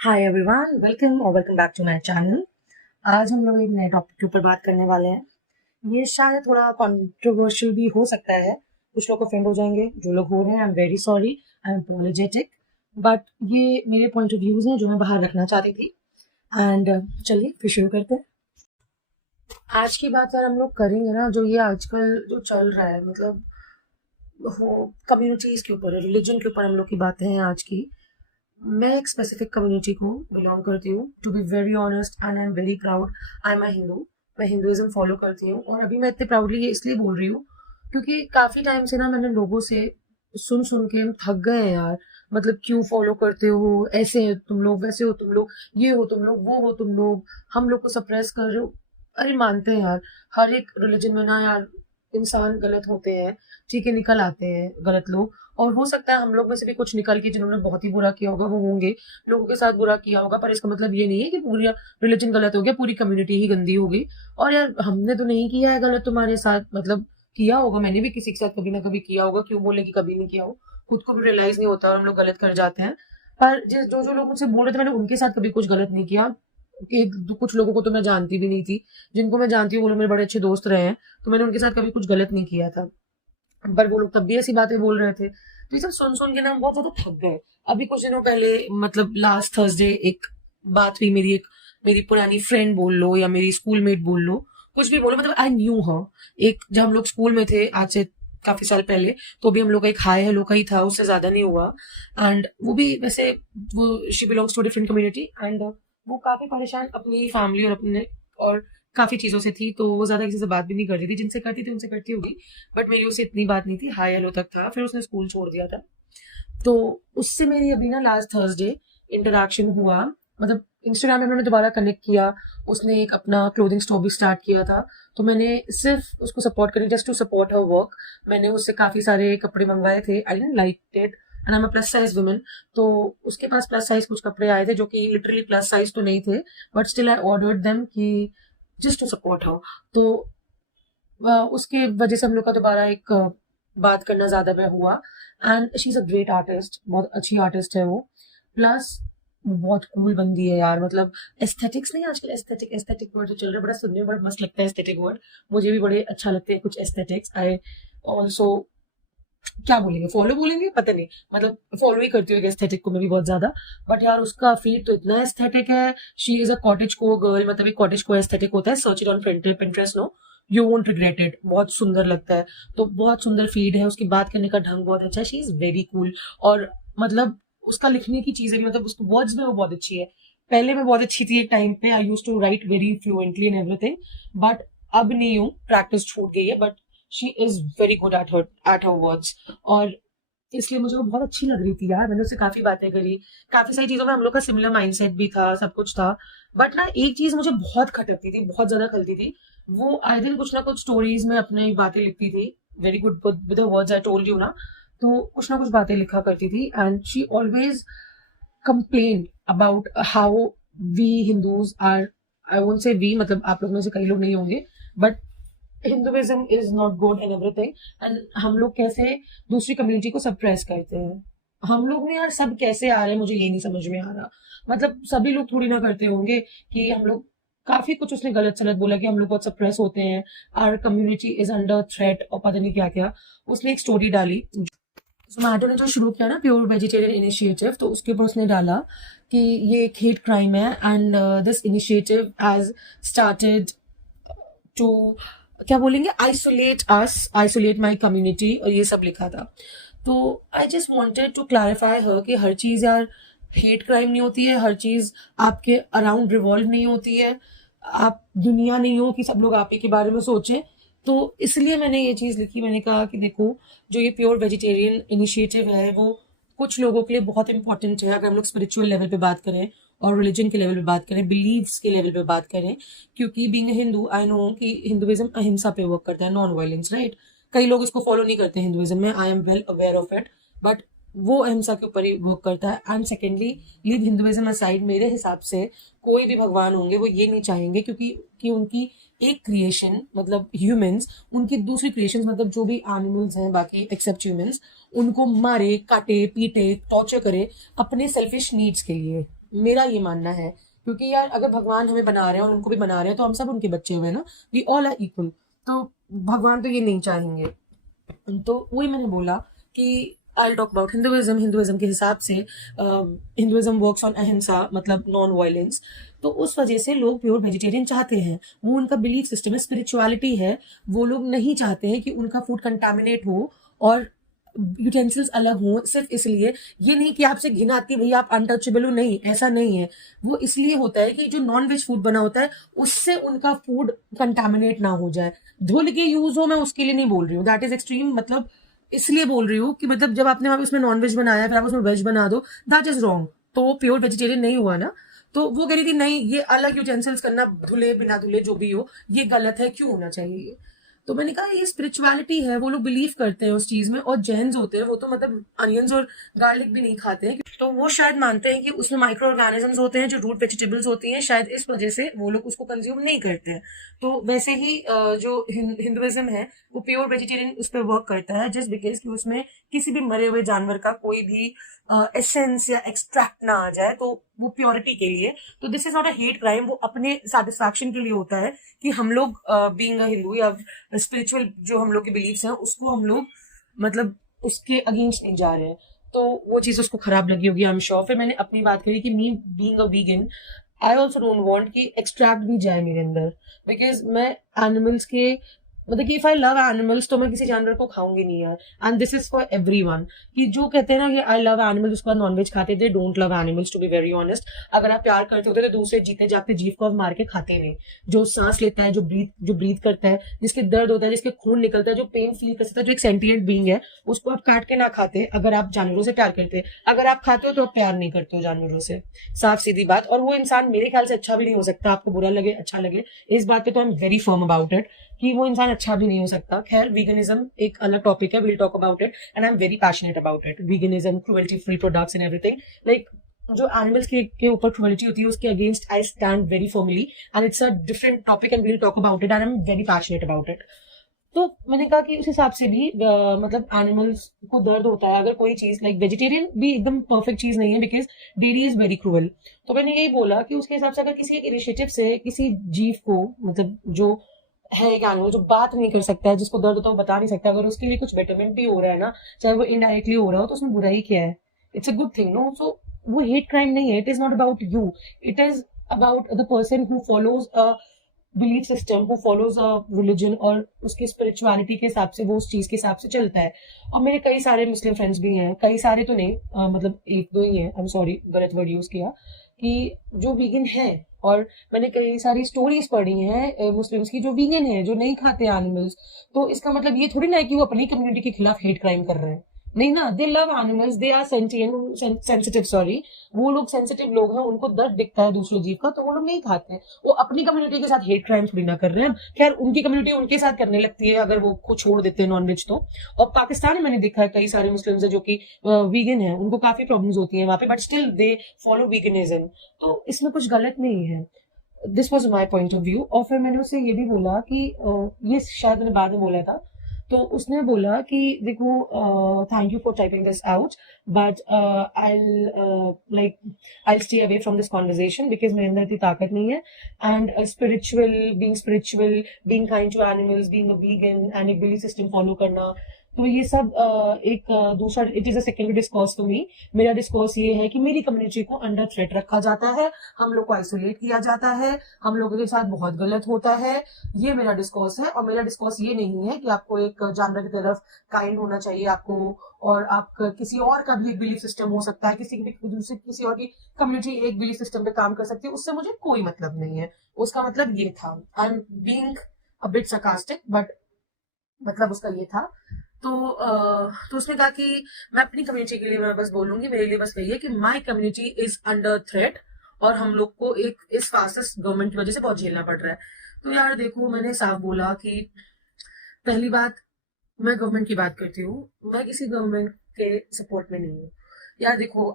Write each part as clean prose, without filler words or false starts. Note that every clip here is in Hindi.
Hi everyone, welcome back to my channel. आज हम लोग एक नए टॉपिक के ऊपर बात करने वाले हैं। ये शायद थोड़ा कंट्रोवर्शियल भी हो सकता है, कुछ लोग ऑफेंड हो जाएंगे। जो लोग हो रहे हैं, आई am very sorry, I am apologetic, but ये मेरे पॉइंट ऑफ व्यूज हैं जो मैं बाहर रखना चाहती थी। एंड चलिए फिर शुरू करते हैं। आज की बात यार हम लोग करेंगे ना, जो ये आजकल जो चल रहा है, मतलब वो कम्युनिटीज के ऊपर, रिलीजन के ऊपर हम लोग की बातें हैं आज की। मैं एक स्पेसिफिक कम्युनिटी को बिलोंग करती हूँ, to be very honest and I am very proud. I am a Hindu, मैं हिंदुइज्म फॉलो करती हूँ। और अभी मैं इतने प्राउडली ये इसलिए बोल रही हूँ क्योंकि काफी टाइम से ना मैंने लोगों से सुन सुन के हम थक गए हैं यार। मतलब क्यों फॉलो करते हो, ऐसे है तुम लोग, वैसे हो तुम लोग, ये हो तुम लोग, वो हो तुम लोग, हम लोग को सप्रेस कर रहे हो। अरे मानते हैं यार, हर एक रिलीजन में ना यार इंसान गलत होते हैं, ठीक है, निकल आते हैं गलत लोग। और हो सकता है हम लोग में से भी कुछ निकल के जिन्होंने बहुत ही बुरा किया होगा वो होंगे, लोगों के साथ बुरा किया होगा, पर इसका मतलब ये नहीं है कि पूरी रिलीजन गलत हो गया, पूरी कम्युनिटी ही गंदी होगी। और यार हमने तो नहीं किया है गलत तुम्हारे साथ, मतलब किया होगा, मैंने भी किसी के साथ कभी ना कभी किया होगा, क्यों बोले कि कभी नहीं किया हो। खुद को भी रियलाइज नहीं होता और हम लोग गलत कर जाते हैं। पर जिस जो जो लोग मुझसे बोल रहे थे, मैंने उनके साथ कभी कुछ गलत नहीं किया। कुछ लोगों को तो मैं जानती भी नहीं थी, जिनको मैं जानती हूँ वो लोग मेरे बड़े अच्छे दोस्त रहे हैं, तो मैंने उनके साथ कभी कुछ गलत नहीं किया था। पर वो लोग तब भी ऐसी बातें बोल रहे थे, तो ये सब सुन सुन के ना हम बहुत ज्यादा थक गए। अभी कुछ दिनों पहले, मतलब लास्ट थर्सडे, एक बात हुई मेरी, एक मेरी पुरानी फ्रेंड बोल लो या मेरी स्कूलमेट बोल लो, कुछ भी बोलो, मतलब आई न्यू हर। एक जब हम लोग स्कूल में थे, आज से काफी साल पहले, तो भी हम लोग का एक हाय हेलो का ही था, उससे ज्यादा नहीं हुआ। एंड वो भी वैसे, वो she belongs to different community, and वो काफी परेशान अपनी फैमिली और अपने और काफी चीजों से थी, तो वो ज्यादा किसी से बात भी नहीं करती थी, जिनसे करती थी उनसे करती होगी, बट मेरी उससे इतनी बात नहीं थी, हाय हेलो तक था, फिर उसने स्कूल छोड़ दिया था। तो उससे मेरी अभी ना लास्ट थर्सडे इंटरेक्शन हुआ, मतलब इंस्टाग्राम में मैंने दोबारा कनेक्ट किया। उसने एक अपना क्लोथिंग स्टोर भी स्टार्ट किया था, तो मैंने सिर्फ उसको सपोर्ट करी, just to support her work. मैंने उससे काफी सारे कपड़े मंगवाए थे, I didn't like it, and I am a plus size women. तो उसके पास प्लस साइज कुछ कपड़े आए थे जो कि लिटरली प्लस साइज तो नहीं थे, but still I ordered them कि जस्ट टू सपोर्ट हर। तो उसके वजह से हम लोग का दोबारा एक बात करना ज्यादा में हुआ। And she is a great artist, बहुत अच्छी आर्टिस्ट है वो। प्लस वो बहुत कूल बंदी है यार, मतलब एस्थेटिक्स नहीं, आजकल एस्थेटिक एस्थेटिक वर्ड जो चल रहा है, बड़ा सुनने में बड़ा मस्त लगता है एस्थेटिक वर्ड। मुझे भी बड़े अच्छा लगते हैं कुछ एस्थेटिक्स। आई ऑल्सो, क्या बोलेंगे, फॉलो बोलेंगे, पता नहीं, मतलब फॉलो ही करती हूँ एस्थेटिक को मैं भी बहुत ज्यादा। बट यार उसका फीड तो इतना एस्थेटिक है। She is a cottagecore girl, मतलब एक कॉटेज को एस्थेटिक होता है, search it on Pinterest, no you won't regret it, बहुत सुंदर लगता है। तो बहुत सुंदर फीड है, उसकी बात करने का ढंग बहुत अच्छा है, शी इज वेरी कूल। और मतलब उसका लिखने की चीजें भी, मतलब उसको वर्ड्स में वो बहुत अच्छी है। पहले मैं बहुत अच्छी थी एक टाइम पे, I use to write very fluently and everything, but अब नहीं हूँ, प्रैक्टिस छूट गई है, but she is very good at her words. और इसलिए मुझे वो बहुत अच्छी लग रही थी यार, मैंने उससे काफी बातें करी, काफी सारी चीजों में हम लोग का सिमिलर माइंडसेट भी था, सब कुछ था। बट ना एक चीज मुझे बहुत खटकती थी, बहुत ज्यादा खलती थी। वो आए दिन कुछ ना कुछ स्टोरीज में अपनी बातें लिखती थी, very good with words, I told you ना। तो कुछ ना कुछ बातें लिखा करती थी, and she always complain about how we Hindus are, I won't say we, मतलब आप लोग में से कई लोग नहीं होंगे, but Hinduism is not good and everything. And हम लोग कैसे दूसरी कम्युनिटी को सप्रेस करते हैं, हम लोग में यार सब कैसे आ रहे हैं, मुझे ये नहीं समझ में आ रहा। मतलब सभी लोग थोड़ी ना करते होंगे कि हम लोग, काफी कुछ उसने गलत सलत बोला कि हम लोग बहुत सप्रेस होते हैं, our community is under threat, और पता नहीं क्या क्या। उसने एक स्टोरी डाली, जोमेटो ने जो शुरू किया ना प्योर वेजिटेरियन इनिशिएटिव, तो उसके ऊपर उसने डाला कि ये एक हेट क्राइम है, and this initiative has started to, क्या बोलेंगे, isolate us, isolate my community, और ये सब लिखा था। तो I just wanted to clarify her कि हर चीज यार हेट क्राइम नहीं होती है, हर चीज आपके अराउंड रिवॉल्व नहीं होती है। आप दुनिया नहीं हो कि सब लोग आप ही के बारे में सोचें। तो इसलिए मैंने ये चीज लिखी, मैंने कहा कि देखो, जो ये प्योर वेजिटेरियन इनिशिएटिव है वो कुछ लोगों के लिए बहुत इंपॉर्टेंट है, अगर हम लोग स्पिरिचुअल लेवल पे बात करें और रिलीजन के लेवल पे बात करें, बिलीव्स के लेवल पे बात करें। क्योंकि बीइंग हिंदू, आई नो कि हिंदुइज्म अहिंसा पे वर्क करता है, नॉन वायलेंस, राइट। कई लोग इसको फॉलो नहीं करते हिंदुइज्म में, I am well aware of it, but वो अहिंसा के ऊपर ही वर्क करता है। And secondly, leave Hinduism aside, मेरे हिसाब से कोई भी भगवान होंगे वो ये नहीं चाहेंगे क्योंकि कि उनकी एक क्रिएशन मतलब ह्यूमंस, उनकी दूसरी क्रिएशंस मतलब जो भी एनिमल्स हैं बाकी एक्सेप्ट ह्यूमंस, उनको मारे, काटे, पीटे, टॉर्चर करे अपने सेल्फिश नीड्स के लिए। मेरा ये मानना है, क्योंकि यार अगर भगवान हमें बना रहे हैं और उनको भी बना रहे हैं तो हम सब उनके बच्चे हुए ना, वी ऑल आर इक्वल। तो भगवान तो ये नहीं चाहेंगे। तो वही मैंने बोला कि I talk about Hinduism. Hinduism के हिसाब से हिंदुइज्म वर्क्स ऑन अहिंसा मतलब नॉन वायलेंस। तो उस वजह से लोग प्योर वेजिटेरियन चाहते हैं, वो उनका बिलीफ सिस्टम है, स्पिरिचुअलिटी है। वो लोग नहीं चाहते हैं कि उनका फूड कंटामिनेट हो और यूटेंसिल्स अलग हों सिर्फ इसलिए। ये नहीं कि आपसे घिन आती है भैया आप अनटचेबल हो, नहीं, ऐसा नहीं है। वो इसलिए होता है कि जो नॉन वेज फूड बना होता है उससे उनका फूड कंटामिनेट ना हो जाए, धुल के यूज हो। मैं उसके लिए नहीं बोल रही हूँ, दैट इज एक्सट्रीम, मतलब इसलिए बोल रही हूँ कि मतलब जब आपने वहां पे उसमें नॉन वेज बनाया फिर आप उसमें वेज बना दो, दैट इज रॉन्ग। तो वो प्योर वेजिटेरियन नहीं हुआ ना। तो वो कह रही थी नहीं, ये अलग यूटेंसिल्स करना, धुले बिना धुले जो भी हो, ये गलत है, क्यों होना चाहिए। तो मैंने कहा ये स्पिरिचुअलिटी है, वो लोग बिलीव करते हैं उस चीज में। और जैन्स होते हैं वो तो मतलब अनियंस और गार्लिक भी नहीं खाते हैं, तो वो शायद मानते हैं कि उसमें माइक्रो ऑर्गेनिजम्स होते हैं जो रूट वेजिटेबल्स होती हैं, शायद इस वजह से वो लोग उसको कंज्यूम नहीं करते हैं। तो वैसे ही जो हिंदुइज्म है वो प्योर वेजिटेरियन उस पर वर्क करता है, जस्ट बिकॉज कि उसमें किसी भी मरे हुए जानवर का कोई भी एसेंस या एक्सट्रैक्ट ना आ जाए, तो वो प्योरिटी के लिए। तो this is not a hate crime, वो अपने सेटिस्फैक्शन के लिए होता है कि हम लोग बीइंग अ हिंदू या स्पिरिचुअल जो हम लोग के बिलीव्स हैं उसको हम लोग मतलब उसके अगेंस्ट नहीं जा रहे हैं। तो वो चीज उसको खराब लगी होगी, आई एम श्योर। फिर मैंने अपनी बात करी कि me being a vegan, I also don't want कि एक्सट्रैक्ट भी जाए मेरे अंदर, बिकॉज मैं एनिमल्स के मतलब कि इफ आई लव एनिमल्स तो मैं किसी जानवर को खाऊंगी नहीं यार। And this is for everyone, कि जो कहते हैं ना कि आई लव एनिमल्स उसके बाद नॉनवेज खाते, they don't love animals, to be very honest. अगर आप प्यार करते होते तो दूसरे जीते जागते जीव को आप मार के खाते नहीं। जो सांस लेता है, जो ब्रीथ करता है, जिसके दर्द होता है, जिसके खून निकलता है, जो पेन फील कर सकता है, जो एक सेंटिएंट बीइंग है, उसको आप काट के ना खाते अगर आप जानवरों से प्यार करते। अगर आप खाते हो तो आप प्यार नहीं करते हो जानवरों से, साफ सीधी बात। और वो इंसान मेरे ख्याल से अच्छा भी नहीं हो सकता, आपको बुरा लगे अच्छा लगे, इस बात पे तो आई am very firm about it कि वो इंसान अच्छा भी नहीं हो सकता। खैर वीगनिज्म एक अलग टॉपिक है, will talk about it and I am very passionate about it. Veganism, cruelty free products and everything, like जो एनिमल्स के ऊपर क्रुएल्टी होती है उसके against I stand very firmly, and it's a different topic and will talk about it and I am very passionate about it. तो मैंने कहा कि उस हिसाब से भी मतलब एनिमल्स को दर्द होता है अगर कोई चीज, लाइक वेजिटेरियन भी एकदम परफेक्ट चीज नहीं है because dairy is very cruel. तो मैंने यही बोला कि उसके हिसाब से अगर किसी इनिशिएटिव से किसी जीव को मतलब जो है एक एनिमल जो बात नहीं कर सकता है, जिसको दर्द होता है वो बता नहीं सकता, अगर उसके लिए कुछ बेटरमेंट भी हो रहा है ना, चाहे वो इनडायरेक्टली हो रहा हो, तो उसमें बुराई क्या है, it's a good thing no. So वो हेट क्राइम नहीं है, it is not about you, it is about the person who follows a belief system, who follows a religion, और उसकी स्पिरिचुअलिटी के हिसाब से वो उस चीज के हिसाब से चलता है। और मेरे कई सारे मुस्लिम फ्रेंड्स भी हैं, कई सारे तो नहीं मतलब एक दो ही हैं, आई एम सॉरी गलत वर्ड यूज किया, कि जो वीगन है। और मैंने कई सारी स्टोरीज पढ़ी हैं मुस्लिम्स की जो वीगन है, जो नहीं खाते एनिमल्स। तो इसका मतलब ये थोड़ी ना है कि वो अपनी कम्युनिटी के खिलाफ हेट क्राइम कर रहे हैं, नहीं ना। They love animals, they are sensitive, sorry, वो लोग सेंसिटिव लोग हैं, उनको दर्द दिखता है दूसरे जीव का, तो वो लोग नहीं खाते हैं। वो अपनी कम्युनिटी के साथ हेट क्राइम थोड़ी ना कर रहे हैं। खैर उनकी कम्युनिटी उनके साथ करने लगती है अगर वो को छोड़ देते हैं नॉनवेज तो। और पाकिस्तान में मैंने देखा है कई सारे मुस्लिम्स है जो कि वीगन है, उनको काफी प्रॉब्लम्स होती है वहां पे, but still they follow veganism. तो इसमें कुछ गलत नहीं है। This was my point of view. और फिर मैंने उससे ये भी बोला कि ये शायद मैंने बाद में बोला था, तो उसने बोला कि देखो thank you for typing this out, but I like I stay away from this conversation because मेरे अंदर इतनी ताकत नहीं है। And spiritual being kind to animals, being a vegan and एक बिलीफ सिस्टम फॉलो करना, तो ये सब एक दूसरा, it is a secondary discourse for me. मेरा डिस्कोर्स ये है कि मेरी कम्युनिटी को अंडर थ्रेट रखा जाता है, हम लोग को आइसोलेट किया जाता है, हम लोगों के साथ बहुत गलत होता है। ये मेरा डिस्कोर्स है। और मेरा डिस्कोर्स ये नहीं है कि आपको एक जानवर की तरफ काइंड होना चाहिए आपको, और आप किसी और का भी एक बिलीफ सिस्टम हो सकता है, किसी और की कम्युनिटी एक बिलीफ सिस्टम पे काम कर सकती है, उससे मुझे कोई मतलब नहीं है। उसका मतलब ये था, I am being a bit sarcastic, but मतलब उसका ये था। तो उसने कहा कि मैं अपनी कम्युनिटी के लिए मैं बस बोलूंगी, मेरे लिए बस वही है कि my community is under threat, और हम लोग को एक इस फासिस्ट गवर्नमेंट की वजह से बहुत झेलना पड़ रहा है। तो यार देखो, मैंने साफ बोला कि पहली बात, मैं गवर्नमेंट की बात करती हूँ, मैं किसी गवर्नमेंट के सपोर्ट में नहीं हूँ यार। देखो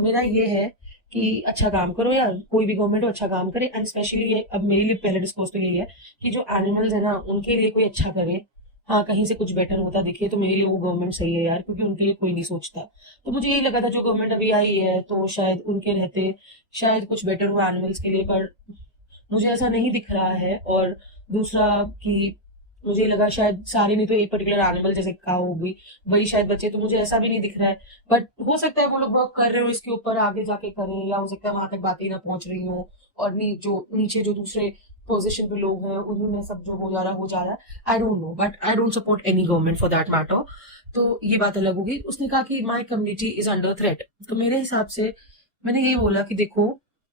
मेरा ये है कि अच्छा काम करो यार, कोई भी गवर्नमेंट हो अच्छा काम करे। एंड स्पेशली ये अब मेरे लिए पहले डिस्कोर्स तो यही है कि जो एनिमल्स है ना उनके लिए कोई अच्छा करे। हाँ, कहीं से कुछ बेटर होता दिखे तो मेरे लिए वो गवर्नमेंट सही है यार, क्योंकि उनके लिए कोई नहीं सोचता। तो मुझे यही लगा था जो गवर्नमेंट अभी आई है तो शायद उनके रहते शायद कुछ बेटर हुआ एनिमल्स के लिए, पर मुझे ऐसा नहीं दिख रहा है। और दूसरा कि मुझे लगा शायद सारे नहीं तो एक पर्टिकुलर एनिमल जैसे काऊ होगी वही शायद बचे, तो मुझे ऐसा भी नहीं दिख रहा है। बट हो सकता है वो लोग वर्क कर रहे हो इसके ऊपर, आगे जाके करें, या हो सकता है वहां तक बातें ना पहुंच रही हो और जो नीचे जो दूसरे पोजीशन पे लोग हैं उन्हीं में सब जो हो जा रहा है। आई don't no, but I don't support any government for that matter. तो ये बात अलग होगी। उसने कहा कि my community is under threat, तो मेरे हिसाब से मैंने यही बोला कि देखो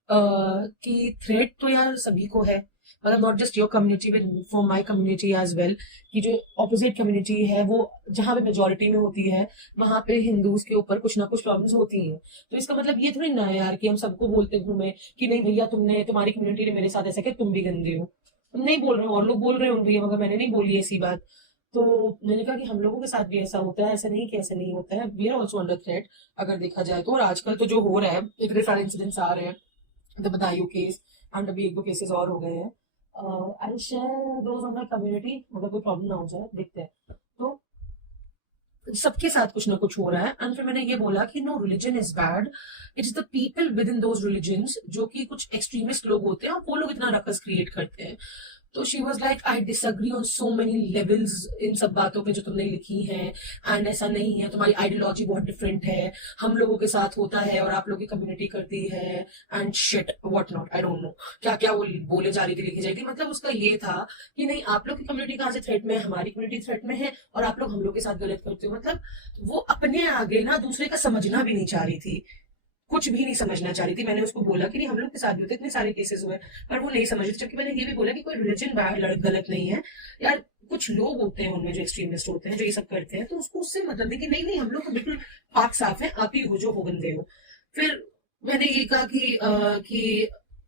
कि थ्रेट तो यार सभी को है, मतलब not just your community with for my community as well. कि जो ऑपोजिट कम्युनिटी है वो जहाँ पे मेजोरिटी में होती है वहां पे हिंदूज के ऊपर कुछ ना कुछ प्रॉब्लम्स होती हैं। तो इसका मतलब ये थोड़ी ना है यार कि हम सबको बोलते घूमे कि नहीं भैया तुम्हारी कम्युनिटी ने मेरे साथ ऐसा किया तुम भी गंदे हो। तुम नहीं बोल रहे हो, और लोग बोल रहे होंगे मगर मैंने नहीं बोली ऐसी बात। तो मैंने कहा कि हम लोगों के साथ भी ऐसा होता है, ऐसा नहीं कि ऐसा नहीं होता है। We are also under threat अगर देखा जाए तो। और आजकल तो जो हो रहा है इतने सारे इंसिडेंट्स आ रहे हैं, द बदायूं केस, एंड अभी एक दो केसेस और हो गए हैं। I share those on my community, अगर कोई प्रॉब्लम ना हो जाए देखते हैं। तो सबके साथ कुछ ना कुछ हो रहा है। एंड फिर मैंने ये बोला कि no religion is bad, it's the people within those religions, जो कि कुछ एक्सट्रीमिस्ट लोग होते हैं और वो लोग इतना रकस क्रिएट करते हैं। तो she was like I disagree on so many levels in सब बातों पे जो तुमने लिखी है, एंड ऐसा नहीं है, तुम्हारी आइडियोलॉजी बहुत डिफरेंट है, हम लोगों के साथ होता है और आप लोगों की कम्युनिटी करती है, and shit what not, I don't no क्या क्या वो बोले जा रही थी, लिखी जाएगी। मतलब उसका ये था कि नहीं आप लोग की कम्युनिटी कहाँ से थ्रेट में है, हमारी कम्युनिटी थ्रेट में है, और आप लोग हम लोग के साथ गलत करते हो। मतलब वो अपने आगे ना दूसरे का समझना भी नहीं चाह रही थी, कुछ भी नहीं समझना चाह रही थी। मैंने उसको बोला कि नहीं हम लोग के साथ भी होते, इतने सारे केसेस हुए, पर वो नहीं समझ रही। जबकि मैंने ये भी बोला कि कोई रिलीजन गलत नहीं है यार, कुछ लोग होते हैं उनमें जो एक्सट्रीमिस्ट होते हैं जो ये सब करते हैं, तो उसको उससे मतलब नहीं कि नहीं नहीं हम लोग बिल्कुल पाक साफ है, आप ही हो जो हो गंदे हो। फिर मैंने ये कहा कि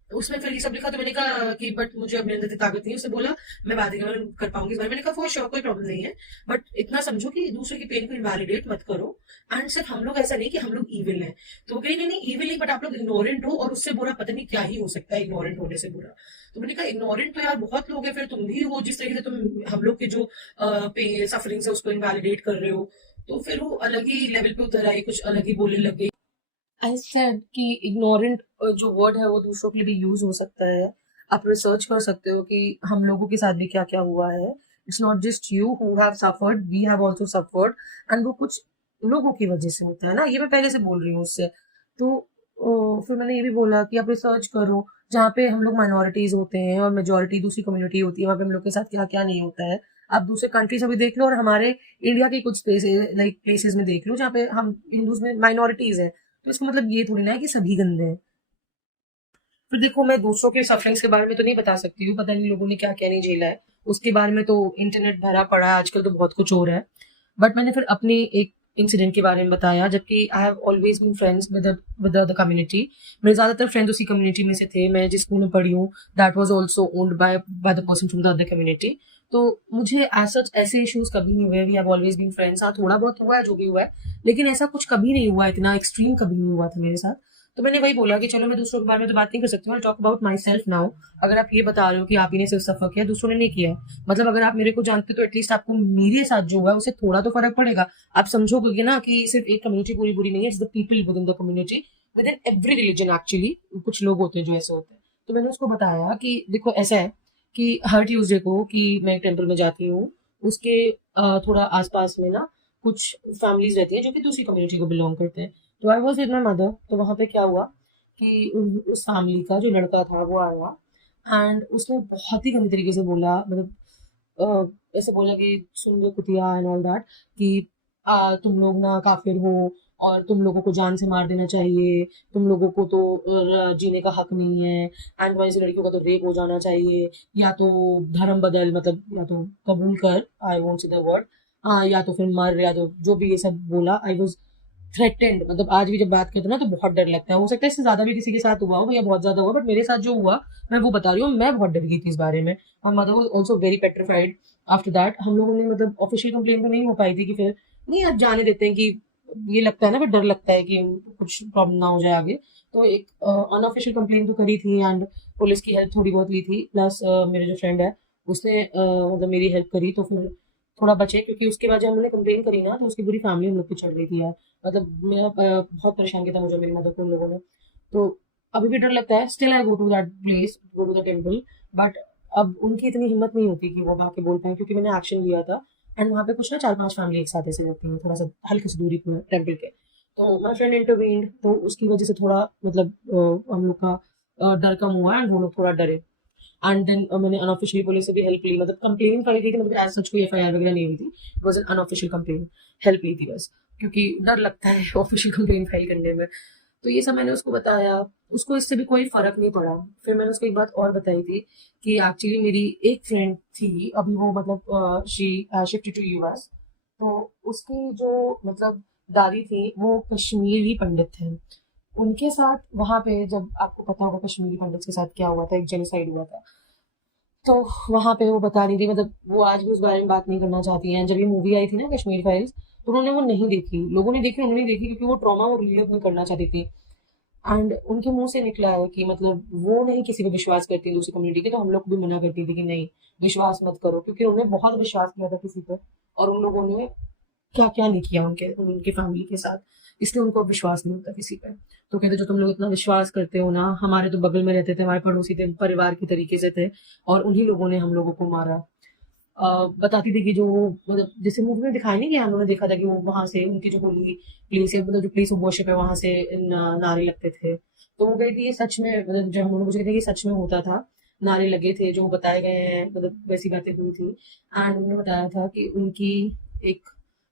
उसमें फिर ये सब लिखा, तो मैंने कहा कि बट मुझे अपने अंदर ताकत नहीं है। उसने बोला मैं बात कर पाऊंगी इस बारे में। मैंने कहा फॉर श्योर कोई प्रॉब्लम नहीं है, बट इतना समझो कि दूसरे की पेन को इनवैलिडेट मत करो। एंड सिर्फ हम लोग ऐसा नहीं कि हम लोग ईविल हैं, तो कहीं नहीं नहीं ईविल नहीं, बट आप लोग इग्नोरेंट हो, और उससे बुरा पता नहीं क्या ही हो सकता है इग्नोरेंट होने से बुरा। तो मैंने कहा इग्नोरेंट तो यार बहुत लोग हैं, फिर तुम भी हो जिस तरीके से तुम हम लोग के जो सफरिंग है उसको इनवैलिडेट कर रहे हो। तो फिर वो अलग ही लेवल पे उतर आई, कुछ अलग ही बोलने लग गई। आई सेड कि इग्नोरेंट जो वर्ड है वो दूसरों के लिए भी यूज हो सकता है। आप रिसर्च कर सकते हो कि हम लोगों के साथ भी क्या क्या हुआ है। It's not just you who have suffered, we have also suffered, and वो कुछ लोगों की वजह से होता है ना, ये मैं पहले से बोल रही हूँ उससे। तो फिर मैंने ये भी बोला कि आप रिसर्च करो जहाँ पे हम लोग माइनॉरिटीज होते हैं और मेजोरिटी दूसरी कम्युनिटी होती है, वहाँ पे हम लोग के साथ क्या क्या नहीं होता है। आप दूसरे कंट्रीज अभी देख लो और हमारे इंडिया के कुछ प्लेसेस में देख लो जहाँ पे हम हिंदूज में माइनॉरिटीज है। तो इसका मतलब ये थोड़ी ना है कि सभी गंदे हैं। फिर देखो मैं दूसरों के सफरिंग्स के बारे में तो नहीं बता सकती हूँ, पता नहीं लोगों ने क्या क्या नहीं झेला है उसके बारे में, तो इंटरनेट भरा पड़ा है आजकल, तो बहुत कुछ हो रहा है। बट मैंने फिर अपनी एक इंसिडेंट के बारे में बताया, जबकि I have always been friends with the community. मेरे ज्यादातर फ्रेंड्स उसी कम्युनिटी में से थे। मैं जिस स्कूल में पढ़ी हूँ that was also owned by the person from the other community. तो मुझे एज सच ऐसे इश्यूज कभी नहीं हुए। We have always been friends. हाँ थोड़ा बहुत हुआ है जो भी हुआ है, लेकिन ऐसा कुछ कभी नहीं हुआ, इतना एक्सट्रीम कभी नहीं हुआ था मेरे साथ। तो मैंने वही बोला कि चलो मैं दूसरों के बारे में तो बात नहीं कर सकती हूँ, talk about my self now. अगर आप ये बता रहे हो कि आप ही ने सिर्फ सफर किया, दूसरों ने नहीं किया, मतलब अगर आप मेरे को जानते तो एटलीस्ट आपको मेरे साथ जो हुआ है उससे थोड़ा तो फर्क पड़ेगा। आप समझोगे ना कि सिर्फ एक कम्युनिटी पूरी बुरी नहीं है, it's the people with in the community, with in every religion actually. कुछ लोग होते हैं जो ऐसे होते हैं। तो मैंने उसको बताया कि देखो ऐसा है कि हर ट्यूसडे को कि मैं एक टेम्पल में जाती हूँ, उसके थोड़ा आसपास में ना कुछ फैमिलीज रहती हैं जो कि दूसरी कम्युनिटी को बिलोंग करते हैं। तो I was with my mother. तो वहाँ पे क्या हुआ कि उस फैमिली का जो लड़का था वो आया, एंड उसने बहुत ही गंदी तरीके से बोला, मतलब ऐसे बोला कि सुन लो कुतिया एंड ऑल दैट, कि तुम लोग ना काफिर हो और तुम लोगों को जान से मार देना चाहिए, तुम लोगों को तो जीने का हक नहीं है, एंड वैसे लड़कियों का तो रेप हो जाना चाहिए, या तो धर्म बदल, मतलब या तो कबूल कर, आई वोंट से द वर्ड, या तो फिर मर, या तो जो भी ये सब बोला। I was threatened. मतलब आज भी जब बात करते ना तो बहुत डर लगता है। हो सकता है इससे ज्यादा भी किसी के साथ हुआ हो या बहुत ज्यादा हुआ, बट मेरे साथ जो हुआ मैं वो बता रही हूँ। मैं बहुत डर गई थी इस बारे में, और mother was also very petrified. After that हम लोगों ने मतलब ऑफिशियल कंप्लेन तो नहीं हो पाई थी कि फिर नहीं अब जाने देते हैं कि ये लगता है ना, फिर डर लगता है कि कुछ प्रॉब्लम ना हो जाए आगे। तो एक अनऑफिशियल कंप्लेन तो करी थी एंड पुलिस की हेल्प थोड़ी बहुत ली थी, प्लस मेरे जो फ्रेंड है उसने मतलब मेरी हेल्प करी, तो फिर थोड़ा बचे, क्योंकि उसके बाद जब हमने कंप्लेन करी ना तो उसकी पूरी फैमिली हम लोग पे चढ़ रही थी यार। मतलब मेरा बहुत परेशान किया था मुझे मेरी मदर को उन लोगों ने। तो अभी भी डर लगता है, still I go to that place, go to the temple, but अब उनकी इतनी हिम्मत नहीं होती कि वो आके बोल पाए, क्योंकि मैंने एक्शन लिया था। एंड वहाँ पे कुछ ना 4-5 फैमिली एक साथ ऐसे रहती है, थोड़ा सा हल्की सी दूरी पर टेम्पल के। तो माई फ्रेंड इंटरवीन्ड, तो उसकी वजह से थोड़ा मतलब हम लोग का डर कम हुआ एंड वो लोग थोड़ा डरे। एंड देन मैंने अनऑफिशियली पुलिस से भी हेल्प ली, मतलब कंप्लेन फाइल की थी, मतलब एज सच कोई एफआईआर वगैरह नहीं हुई थी, it was an unofficial complain, help ली थी बस, क्योंकि डर लगता है ऑफिशियल कंप्लेन फाइल करने में। तो ये सब मैंने उसको बताया, उसको इससे भी कोई फर्क नहीं पड़ा। फिर मैंने उसको एक बात और बताई थी कि एक्चुअली मेरी एक फ्रेंड थी, अभी वो मतलब शी शिफ्टेड टू यूएस, तो उसकी जो मतलब दादी थी वो कश्मीरी पंडित थे। उनके साथ वहां पे, जब आपको पता होगा कश्मीरी पंडित के साथ क्या हुआ था, एक जेनोसाइड हुआ था, तो वहां पे वो बता रही थी, मतलब वो आज भी उस बारे में बात नहीं करना चाहती हैं। जब ये मूवी आई थी ना कश्मीर फाइल्स, तो उन्होंने वो नहीं देखी, लोगों ने देखी, उन्होंने नहीं देखी, क्योंकि वो ट्रॉमा वो रिलीव नहीं करना चाहती थी। एंड उनके मुंह से निकला है कि मतलब वो नहीं किसी पे विश्वास करती दूसरी कम्युनिटी के, तो हम लोग को भी मना करती थी कि नहीं विश्वास मत करो, क्योंकि उन्होंने बहुत विश्वास किया था किसी पे, और उन लोगों ने क्या क्या नहीं किया उनकी फैमिली के साथ, इसलिए उनको अब विश्वास नहीं होता किसी पे। तो कहते जो तुम लोग इतना विश्वास करते हो ना, हमारे तो बगल में रहते थे, हमारे पड़ोसी थे, परिवार के तरीके से थे, और उन्हीं लोगों ने हम लोगों को मारा। बताती थी कि जो मतलब जैसे मूवी में दिखाया नहीं गया, हम लोगों ने देखा था कि वो वहां से उनकी जो होली प्लेस है, मतलब जो प्लेस ऑफ वर्शिप है, वहां से नारे लगते थे। तो वो कही थी ये सच में, मतलब जब हम लोग मुझे कहते कि सच में होता था, नारे लगे थे जो बताए गए हैं, मतलब वैसी बातें हुई थी। एंड उन्होंने बताया था कि उनकी एक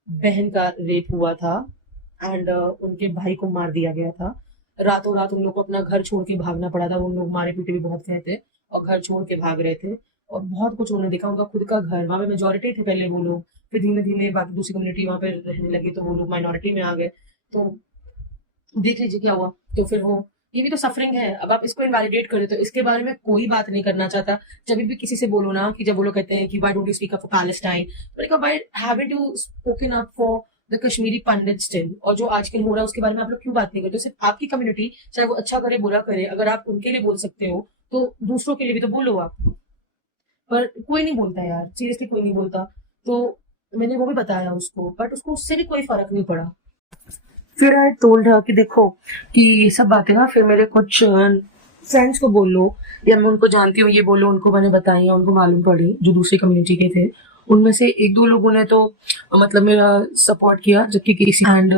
बहन का रेप हुआ था एंड उनके भाई को मार दिया गया था। रातों रात उन लोग को अपना घर छोड़ के भागना पड़ा था, उन लोग मारे पीटे भी बहुत गए थे और घर छोड़ के भाग रहे थे, और बहुत कुछ उन्होंने देखा। उनका खुद का घर, वहां पे मेजोरिटी थे पहले वो लोग, फिर धीमे धीमे बाकी दूसरी कम्युनिटी वहां पे रहने लगी, तो वो लोग माइनॉरिटी में आ गए। तो देख लीजिए क्या हुआ। तो फिर वो, ये भी तो सफरिंग है। अब आप इसको इनवैलिडेट करें तो इसके बारे में कोई बात नहीं करना चाहता। जब भी किसी से बोलो ना, कि जब वो लोग कहते हैं कि why don't you speak up for Palestine, मैंने कहा why haven't you spoken up for the Kashmiri Pandit still, और जो आजकल हो रहा है उसके बारे में आप लोग क्यों बात नहीं करते? सिर्फ आपकी कम्युनिटी, चाहे वो अच्छा करे बुरा करे, अगर आप उनके लिए बोल सकते हो तो दूसरों के लिए भी तो बोलो आप। पर कोई नहीं बोलता यार, सीरियसली कोई नहीं बोलता। तो मैंने वो भी बताया उसको, बट उसको उससे भी कोई फर्क नहीं पड़ा। फिर आई टोल्ड हर कि देखो कि ये सब बातें ना फिर मेरे कुछ फ्रेंड्स को बोलो, या मैं उनको जानती हूँ ये बोलो, उनको मैंने बताई, उनको मालूम पड़ी जो दूसरी कम्युनिटी के थे। उनमें से एक दो लोगों ने तो मतलब मेरा सपोर्ट किया, जबकि किसी एंड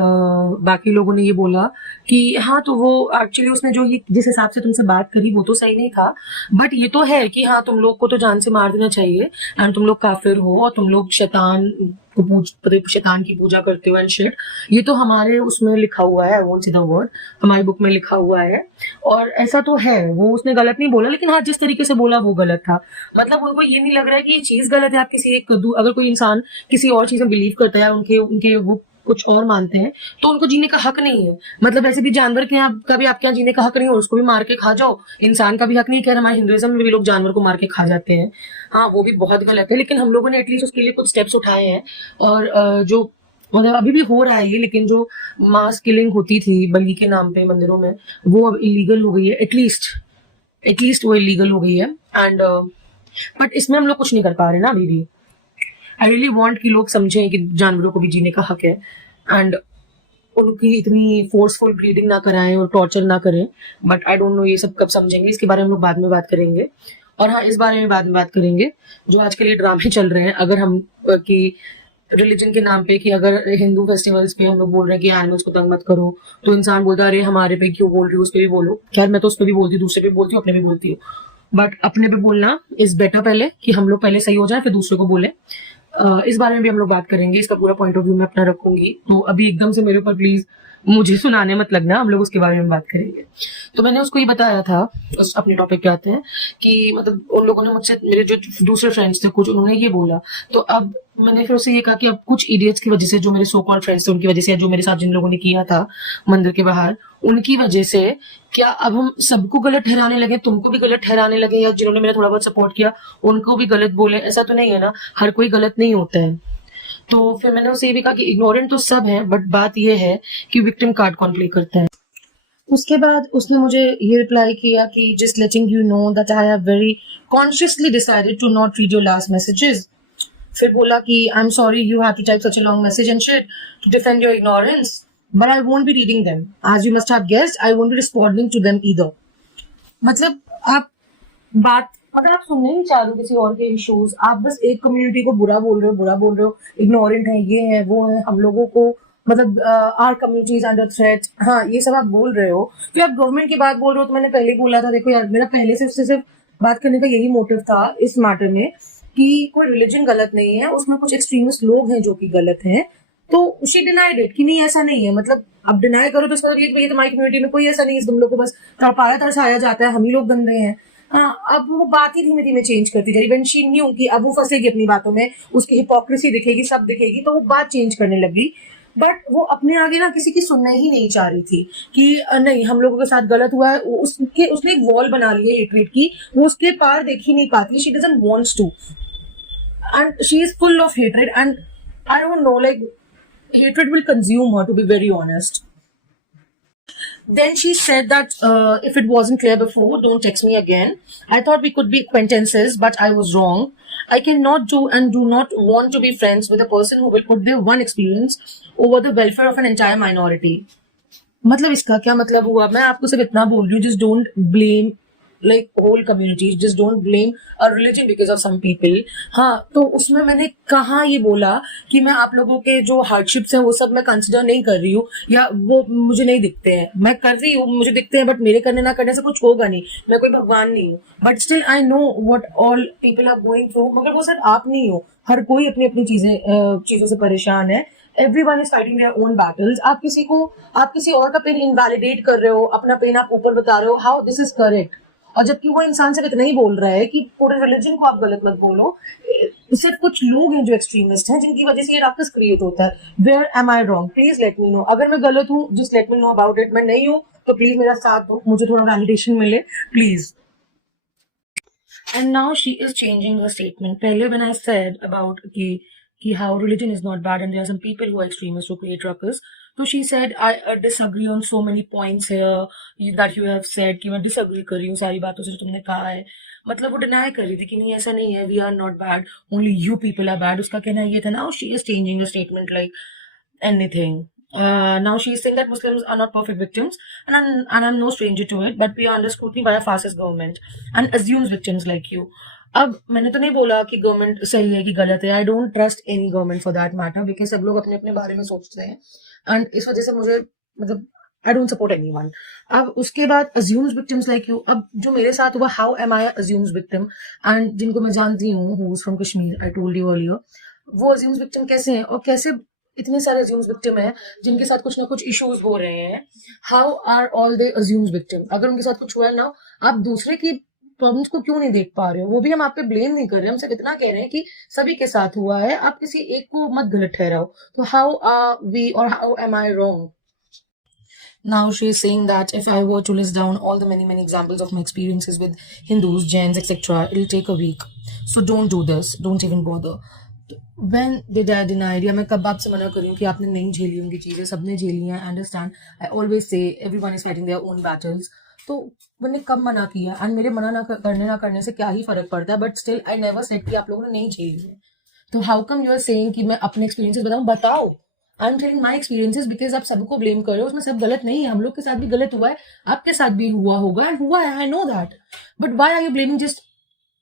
बाकी लोगों ने ये बोला कि हाँ तो वो एक्चुअली उसने जो ये जिस हिसाब से तुमसे बात करी वो तो सही नहीं था, बट ये तो है कि हाँ तुम लोग को तो जान से मार देना चाहिए, एंड तुम लोग काफिर हो और तुम लोग शैतान को शैतान की पूजा करते हो एंड शिट। ये तो हमारे उसमें लिखा हुआ है, वोंट सी द वर्ड, हमारी बुक में लिखा हुआ है, और ऐसा तो है। वो उसने गलत नहीं बोला, लेकिन हाँ जिस तरीके से बोला वो गलत था। मतलब उनको ये नहीं लग रहा है कि ये चीज गलत है। आप किसी एक अगर कोई इंसान किसी और चीज में बिलीव करता है, उनके उनके वो कुछ और मानते हैं, तो उनको जीने का हक नहीं है। मतलब ऐसे भी जानवर के यहाँ का भी आपके यहाँ जीने का हक नहीं हो, उसको भी मार के खा जाओ। इंसान का भी हक नहीं। कह रहे हमारे हिंदुइज्म में भी लोग जानवर को मार के खा जाते हैं, हाँ वो भी बहुत गलत है, लेकिन हम लोगों ने एटलीस्ट उसके लिए कुछ स्टेप्स उठाए हैं। और जो मतलब अभी भी हो रहा है ये, लेकिन जो मास किलिंग होती थी बलि के नाम पे मंदिरों में, वो अब इलीगल हो गई है। एटलीस्ट वो इलीगल हो गई है। एंड बट इसमें हम लोग कुछ नहीं कर पा रहे ना अभी भी। आई रियली वॉन्ट कि लोग समझें कि जानवरों को भी जीने का हक है, एंड उनकी इतनी फोर्सफुल ब्रीडिंग ना कराएं और टॉर्चर ना करें। बट आई डोंट नो ये सब कब समझेंगे, इसके बारे में हम लोग बाद में बात करेंगे। और हाँ, इस बारे में बाद में बात करेंगे जो आजकल ये ड्रामे चल रहे हैं, अगर हम कि रिलीजन के नाम पे, कि अगर हिंदू फेस्टिवल्स पे हम लोग बोल रहे हैं कि एनिमल्स को तंग मत करो, तो इंसान बोलता है अरे हमारे पे क्यों बोल रही हो, उस पर भी बोलो। खैर मैं तो उस पर भी बोलती हूँ, दूसरे पे बोलती हूँ, अपने पे बोलती हूँ, बट अपने पे बोलना इज बेटर पहले, कि हम लोग पहले सही हो जाए फिर दूसरे को बोले। इस बारे में भी हम लोग बात करेंगे, इसका पूरा पॉइंट ऑफ व्यू मैं अपना रखूंगी। तो अभी एकदम से मेरे ऊपर प्लीज मुझे सुनाने मत लगना, हम लोग उसके बारे में बात करेंगे। तो मैंने उसको ये बताया था, उस अपने टॉपिक पे आते हैं, कि मतलब उन लोगों ने मुझसे, मेरे जो दूसरे फ्रेंड्स थे कुछ, उन्होंने ये बोला। तो अब मैंने फिर उससे ये कहा कि अब कुछ इडियट्स की वजह से, जो मेरे सो कॉल्ड फ्रेंड्स थे उनकी वजह से, या जो मेरे साथ जिन लोगों ने किया था मंदिर के बाहर, उनकी वजह से क्या अब हम सबको गलत ठहराने लगे, तुमको भी गलत ठहराने लगे, या जिन्होंने मेरा थोड़ा बहुत सपोर्ट किया उनको भी गलत बोले? ऐसा तो नहीं है ना, हर कोई गलत नहीं होता है। तो फिर मैंने उसे ये भी कहा कि इग्नोरेंट तो सब है, बट बात ये है कि विक्टिम कार्ड कौन प्ले करता है। उसके बाद उसने मुझे ये रिप्लाई किया कि just letting you know that I have very consciously decided to not read your last messages. फिर बोला कि I am sorry you have to type such a long message and shit to defend your ignorance, but I won't be reading them as you must have guessed, I won't be responding to them either. मतलब आप बात, अगर आप सुनने नहीं चाह रहे हो किसी और के इश्यूज, आप बस एक कम्युनिटी को बुरा बोल रहे हो, इग्नोरेंट है, ये है, वो है, हम लोगों को मतलब आर कम्युनिटीज अंडर थ्रेट, हाँ ये सब आप बोल रहे हो कि आप गवर्नमेंट की बात बोल रहे हो। तो मैंने पहले ही बोला था, देखो यार मेरा पहले से उससे सिर्फ बात करने का यही मोटिव था इस मैटर में कि कोई रिलीजन गलत नहीं है, उसमें कुछ एक्सट्रीमिस्ट लोग हैं जो कि गलत हैं। तो शी डिनाइड इट कि नहीं ऐसा नहीं है। मतलब अब डिनाई करो तो इसका मतलब ये कि तुम्हारी कम्युनिटी में कोई ऐसा नहीं है, तुम लोग को बस तड़पाया तरसाया जाता है, हम ही लोग गंदे हैं। हाँ, अब वो बात ही धीमे धीमे चेंज करती जा रही। व्हेन शी न्यू कि अब वो फंसेगी अपनी बातों में, उसकी हिपोक्रेसी दिखेगी, सब दिखेगी, तो वो बात चेंज करने लगी। बट वो अपने आगे ना किसी की सुनना ही नहीं चाह रही थी कि नहीं हम लोगों के साथ गलत हुआ है। उसने एक वॉल बना ली है हेट्रेड की, वो उसके पार देख ही नहीं पाती। She doesn't wants to, and she is full of hatred, and I don't know, like hatred will consume her, to be very honest. Then she said that if it wasn't clear before, don't text me again. I thought we could be acquaintances, but I was wrong. I cannot do and do not want to be friends with a person who will put their one experience over the welfare of an entire minority. मतलब इसका क्या मतलब हुआ? मैं आपको सिर्फ इतना बोल रही हूँ, just don't blame like whole communities, just don't blame a religion because of some people. हाँ, तो उसमें मैंने कहा ये बोला कि मैं आप लोगों के जो हार्डशिप्स हैं वो सब मैं कंसिडर नहीं कर रही हूँ, या वो मुझे नहीं दिखते हैं। मैं कर रही हूँ, मुझे दिखते हैं, बट मेरे करने ना करने से कुछ होगा नहीं, मैं कोई भगवान नहीं हूँ। But still I know what all people are going through, मगर वो सिर्फ आप नहीं हो, हर कोई अपनी अपनी चीजों से परेशान है। Everyone is fighting their own battles. आप किसी और का पेन इनवैलिडेट कर रहे हो, अपना पेन आप ऊपर बता रहे हो, हाउ दिस इज करेक्ट? और जबकि वो इंसान सिर्फ इतना ही बोल रहा है कि पूरे रिलीजन को आप गलत मत बोलो, सिर्फ कुछ लोग हैं जो एक्सट्रीमिस्ट हैं जिनकी वजह से ये रक्स क्रिएट होता है। Where am I wrong? Please let me know. अगर मैं गलत हूँ just let me know about it. मैं नहीं हूँ तो प्लीज मेरा साथ दो, मुझे थोड़ा वैलिडेशन मिले please. And now she is changing her statement. पहले when I said about कि how religion is not bad and there are some people who are extremists who create ruckus, तो she said I disagree on so many points here that you have said, कि मैं disagree कर रही हूँ सारी बातों से जो तुमने कहा है। मतलब वो डिनाई कर रही थी कि नहीं ऐसा नहीं है, we are not bad, only you people are bad। उसका कहना ये था। Now she is changing the statement like anything. Now she is saying that Muslims are not perfect victims, and I'm no stranger to it, but we are under scrutiny by a fascist government and assumes victims like you. अब मैंने तो नहीं बोला कि गवर्नमेंट सही है कि गलत है। I don't trust any government for that matter, because सब लोग अपने अपने बारे में सोचते हैं, एंड इस वजह से मुझे मतलब आई डोंट सपोर्ट एनीवन। अब उसके बाद अज्यूम्स विक्टिम्स लाइक यू। अब जो मेरे साथ हुआ, how am I assumes victim? And जिनको मैं जानती हूँ who is from Kashmir, I told you earlier, वो अज्यूम्स विक्टिम कैसे हैं और कैसे इतने सारे अज्यूम्स विक्टिम हैं जिनके साथ कुछ ना कुछ इश्यूज हो रहे हैं। How are all they assumes victim? अगर उनके साथ कुछ हुआ है ना, आप दूसरे की प्रॉब्लम्स को क्यों नहीं देख पा रहे हो? वो भी हम आप पे ब्लेम नहीं कर रहे, हम सिर्फ इतना कह रहे हैं कि सभी के साथ हुआ है, आप किसी एक को मत गलत ठहराओ। तो हाउ आर वी और how am I wrong? Now she is saying that if I were to list down all the many examples of my experiences with Hindus, Jains, etc., it'll take a week. So don't do this. Don't even bother. When did I deny? या मैं कब आपसे मना कर रही हूँ कि आपने नहीं झेली होंगी चीजें, सबने झेली हैं। I understand. I always say everyone is fighting their own battles. तो मैंने कब मना किया? एंड मेरे मना ना करने से क्या ही फर्क पड़ता है? But still I never said कि आप लोगों ने नहीं झेली है। तो how come you are saying कि मैं अपने एक्सपीरियंसेस बताओ। I am telling my experiences because आप सबको ब्लेम कर रहे हो, उसमें सब गलत नहीं है। हम लोग के साथ भी गलत हुआ है, आपके साथ भी हुआ होगा, एंड हुआ है, I know that. But why are you blaming just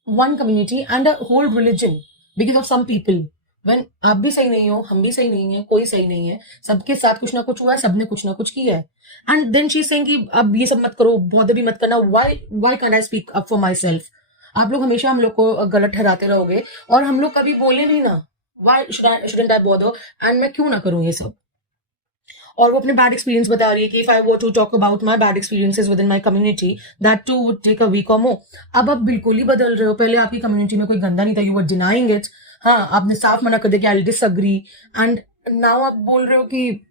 one community and a whole religion because of some people? When आप भी सही नहीं हो, हम भी सही नहीं है, कोई सही नहीं है, सबके साथ कुछ ना कुछ हुआ है, सबने कुछ ना कुछ किया है। And then she is saying कि अब ये सब मत करो, बॉदर भी मत करना। Why can I speak up for my self? आप लोग हमेशा हम लोग को गलत ठहराते रहोगे और हम लोग कभी बोले नहीं ना। Why shouldn't I bother? And मैं क्यों ना करूं ये सब? और वो अपने बैड एक्सपीरियंस बता रही है कि if I were to talk about my bad experiences with in my community that too would take a week or more. अब आप बिल्कुल ही बदल रहे हो। पहले आपकी कम्युनिटी में कोई गंदा नहीं था, यू वर डिनाइंग इट। हाँ, आपने साफ मना कर दिया कि आई डिसएग्री, एंड नाउ आप बोल रहे हो कि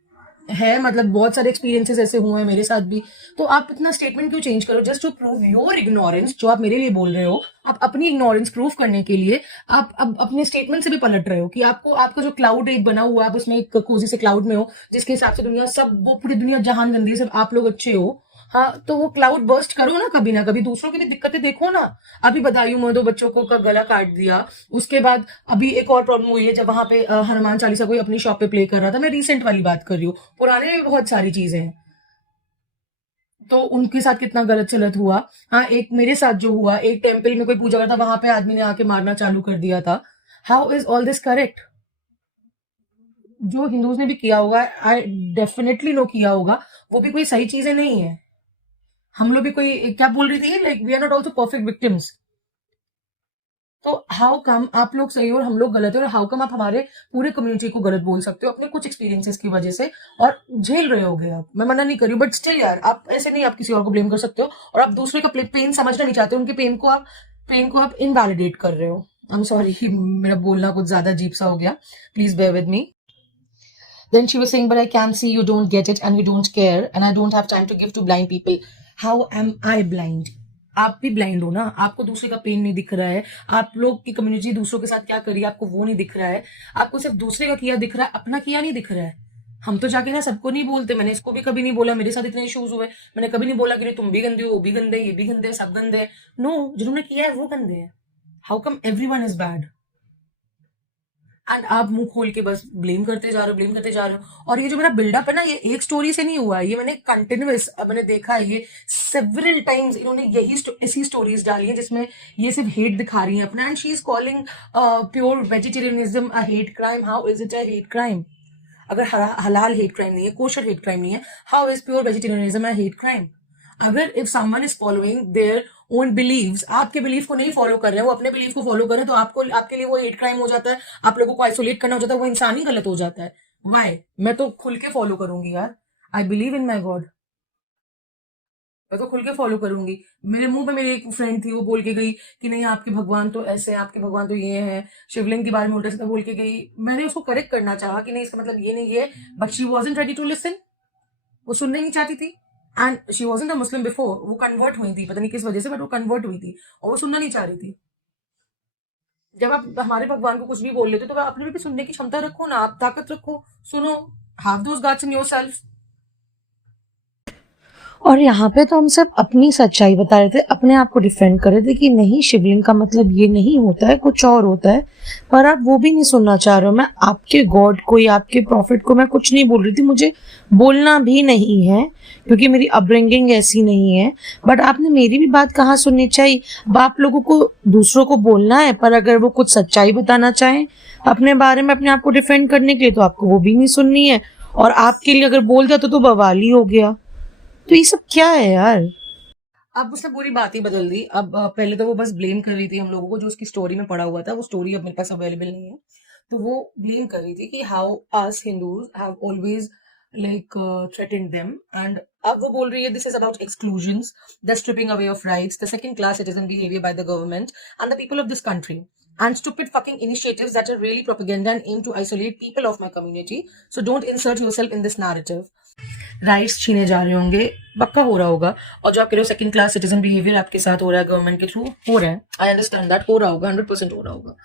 है, मतलब बहुत सारे एक्सपीरियंसेस ऐसे हुए हैं मेरे साथ भी। तो आप इतना स्टेटमेंट क्यों चेंज करो just to prove your ignorance? जो आप मेरे लिए बोल रहे हो, आप अपनी इग्नोरेंस प्रूव करने के लिए आप अब अपने स्टेटमेंट से भी पलट रहे हो कि आपको आपका जो क्लाउड एक बना हुआ है, आप उसमें एक कोजी से क्लाउड में हो, जिसके हिसाब से दुनिया सब, वो पूरी दुनिया जहान गंदी है, सब आप लोग अच्छे हो। हाँ, तो वो क्लाउड बर्स्ट करो ना कभी दूसरों की भी दिक्कतें देखो ना। अभी बदायूं में 2 बच्चों को का गला काट दिया, उसके बाद अभी एक और प्रॉब्लम हुई है जब वहां पे हनुमान चालीसा कोई अपनी शॉप पे प्ले कर रहा था। मैं रिसेंट वाली बात कर रही हूँ, पुराने में भी बहुत सारी चीजें हैं। तो उनके साथ कितना गलत सलत हुआ। हाँ, एक मेरे साथ जो हुआ, एक टेम्पल में कोई पूजा करता, वहां पे आदमी ने आके मारना चालू कर दिया था। How is all this correct? जो हिंदूज ने भी किया होगा, आई डेफिनेटली नो किया होगा, वो भी कोई सही चीजें नहीं है। हम लोग भी कोई, क्या बोल रही थी, like we are not also perfect victims. तो हाउ कम आप लोग सही हो और हम लोग गलत है, और हाउ कम आप हमारे पूरे कम्युनिटी को गलत बोल सकते हो अपने कुछ एक्सपीरियंसेस की वजह से, और झेल रहे होगे आप। मैं मना नहीं कर रही हूँ, बट स्टिल यार, आप ऐसे नहीं, आप किसी और को ब्लेम कर सकते हो, और आप दूसरे का पेन समझना नहीं चाहते, उनके पेन को आप इनवैलिडेट कर रहे हो। आई एम सॉरी, मेरा बोलना कुछ ज्यादा अजीब सा हो गया, please bear with me. Then she was saying, but I can see you don't get it and you don't care and I don't have time to give to blind people. How am I blind? आप भी ब्लाइंड हो ना, आपको दूसरे का पेन नहीं दिख रहा है, आप लोग की कम्युनिटी दूसरों के साथ क्या करी आपको वो नहीं दिख रहा है, आपको सिर्फ दूसरे का किया दिख रहा है, अपना किया नहीं दिख रहा है। हम तो जाके ना सबको नहीं बोलते, मैंने इसको भी कभी नहीं बोला, मेरे साथ इतने इश्यूज हुए, मैंने कभी नहीं बोला कि तुम भी गंदे हो, वो भी गंदे, ये भी गंदे, सब गंदे। नो, जिन्होंने किया है वो गंदे है। How come everyone is bad? And आप मुंह खोल के बस ब्लेम करते जा रहे हो, ब्लेम करते जा रहे हो। और ये जो मेरा बिल्डअप है ना, ये एक स्टोरी से नहीं हुआ है, ये मैंने कंटिन्यूअस, मैंने देखा है ये सेवरल टाइम्स, इन्होंने यही ऐसी स्टोरीज डाली है जिसमें ये सिर्फ हेट दिखा रही है अपना। And she is calling pure vegetarianism a hate crime. How is it a hate crime? अगर हलाल हेट क्राइम नहीं है, कोशर हेट क्राइम नहीं है, how is pure vegetarianism a hate crime? अगर if someone is following their own believes, आपके बिलीफ को नहीं फॉलो कर रहे हैं, वो अपने बिलीफ को फॉलो कर रहे हैं, तो आपको, आपके लिए वो हेट क्राइम हो जाता है, आप लोगों को आइसोलेट करना हो जाता है, वो इंसान ही गलत हो जाता है। वाई? मैं तो खुल के फॉलो करूंगी यार, I believe in my God, मैं तो खुल के फॉलो करूंगी। मेरे मुंह पे मेरी एक फ्रेंड थी, वो बोल के गई कि नहीं आपके भगवान तो ऐसे हैं, आपके भगवान तो ये हैं, शिवलिंग के बारे में उल्टा सीधा बोल के गई। मैंने उसको करेक्ट करना चाहा कि नहीं इसका मतलब ये नहीं है, but she wasn't ready to listen, वो सुनना ही नहीं चाहती थी। And she wasn't a Muslim before, वो कन्वर्ट हुई थी, पता नहीं किस वजह से, बट वो कन्वर्ट हुई थी और वो सुनना नहीं चाह रही थी। जब आप हमारे भगवान को कुछ भी बोल लेते हो तो अपने भी सुनने की क्षमता रखो ना, आप ताकत रखो, सुनो, have those guts in yourself. और यहाँ पे तो हम सब अपनी सच्चाई बता रहे थे, अपने आप को डिफेंड कर रहे थे कि नहीं, शिवलिंग का मतलब ये नहीं होता है, कुछ और होता है। पर आप वो भी नहीं सुनना चाह रहे हो। मैं आपके गॉड को या आपके प्रॉफिट को मैं कुछ नहीं बोल रही थी, मुझे बोलना भी नहीं है क्योंकि मेरी अपब्रिंगिंग ऐसी नहीं है। बट आपने मेरी भी बात कहाँ सुननी चाहिए? अब आप लोगों को दूसरों को बोलना है, पर अगर वो कुछ सच्चाई बताना चाहें अपने बारे में, अपने आप को डिफेंड करने के लिए, तो आपको वो भी नहीं सुननी है। और आपके लिए अगर बोल दिया तो बवाल ही हो गया। तो ये सब क्या है यार? अब उसने पूरी बात ही बदल दी। अब पहले तो वो बस ब्लेम कर रही थी हम लोगों को, जो उसकी स्टोरी में पड़ा हुआ था, वो स्टोरी अब मेरे पास अवेलेबल नहीं है, तो वो ब्लेम कर रही थी कि how us Hindus have always like threatened them. And अब वो बोल रही है this is about exclusions, the stripping away of rights, the second class citizen behaviour by the government and the people of this country, and stupid fucking initiatives that are really propaganda and aim to isolate people of my community. So don't insert yourself in this narrative. Rights छीने जा रहे होंगे, पक्का हो रहा होगा। और जो आप कह रहे हो सेकंड क्लास सिटीजन बिहेवियर आपके साथ हो रहा है गवर्नमेंट के थ्रू, हो रहा है, आई अंडरस्टैंड दैट, हो रहा होगा, 100% हो रहा होगा।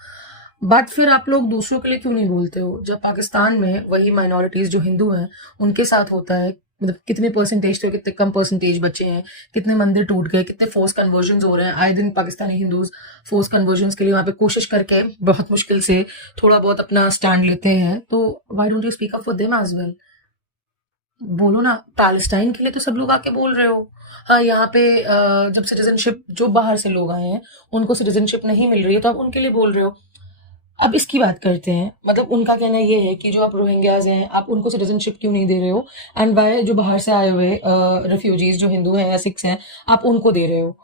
बट फिर आप लोग दूसरों के लिए क्यों नहीं बोलते हो? जब पाकिस्तान में वही माइनॉरिटीज जो हिंदू हैं उनके साथ होता है, मतलब कितने परसेंटेज थे, कितने कम परसेंटेज बचे हैं, कितने मंदिर टूट गए, कितने फोर्स कन्वर्जन हो रहे हैं आए दिन, पाकिस्तानी हिंदूज फोर्स कन्वर्जन के लिए वहां पे कोशिश करके बहुत मुश्किल से थोड़ा बहुत अपना स्टैंड लेते हैं। तो why don't you speak up for them as well? बोलो ना, पैलेस्टाइन के लिए तो सब लोग आके बोल रहे हो। हाँ, यहाँ पे जब सिटीजनशिप, जो बाहर से लोग आए हैं उनको सिटीजनशिप नहीं मिल रही है, तो आप उनके लिए बोल रहे हो। अब इसकी बात करते हैं, मतलब उनका कहना ये है कि जो आप रोहिंग्याज हैं आप उनको सिटीजनशिप क्यों नहीं दे रहे हो, एंड वाई जो बाहर से आए हुए रेफ्यूजीज जो हिंदू हैं या सिख्स हैं आप उनको दे रहे हो।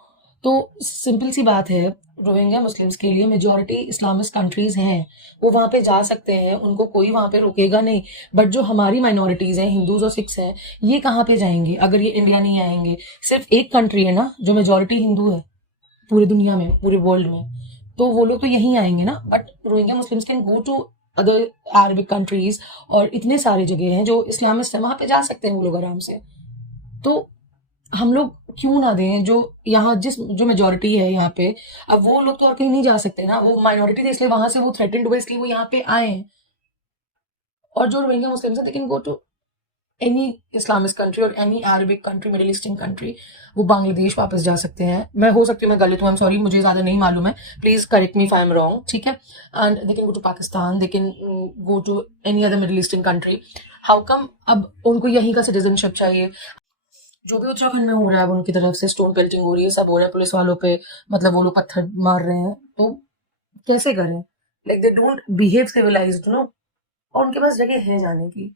तो सिंपल सी बात है, रोहिंग्या मुस्लिम्स के लिए मेजॉरिटी इस्लामिस्ट कंट्रीज हैं, वो वहां पे जा सकते हैं, उनको कोई वहां पे रोकेगा नहीं। बट जो हमारी माइनॉरिटीज हैं, हिंदूज और सिख्स हैं, ये कहाँ पे जाएंगे अगर ये इंडिया नहीं आएंगे? सिर्फ एक कंट्री है ना जो मेजॉरिटी हिंदू है पूरी दुनिया में, पूरे वर्ल्ड में, तो वो लोग तो यहीं आएंगे ना। But Rohingya Muslims can go to other Arabic countries और इतने सारे जगह हैं जो इस्लामिस्ट है, वहां पे जा सकते हैं वो लोग आराम से। तो हम लोग क्यों ना दें जो यहाँ जो मेजोरिटी है यहाँ पे। अब वो लोग तो और कहीं नहीं जा सकते ना, वो माइनॉरिटी थे इसलिए वहां से वो थ्रेटेंड हुए इसलिए वो यहाँ पे आए हैं। और जो रोहिंग्या मुस्लिम्स हैं they can go to any Islamic country और any Arabic country, middle eastern country. वो बांग्लादेश वापस जा सकते हैं। मैं हो सकती हूँ मैं गलत हूँ, आई एम सॉरी, मुझे ज्यादा नहीं मालूम है, please correct me if I am wrong, ठीक है। And they can go to Pakistan, they can go to any other middle eastern country. How come अब उनको यहीं का सिटीजनशिप चाहिए? जो भी उत्तराखंड में हो रहा है अब उनकी तरफ से स्टोन पेल्टिंग हो रही है, सब हो रहा है, पुलिस वालों पे मतलब वो लोग पत्थर मार रहे हैं, तो कैसे करें? Like they don't behave civilised no. और उनके पास जगह है जाने की।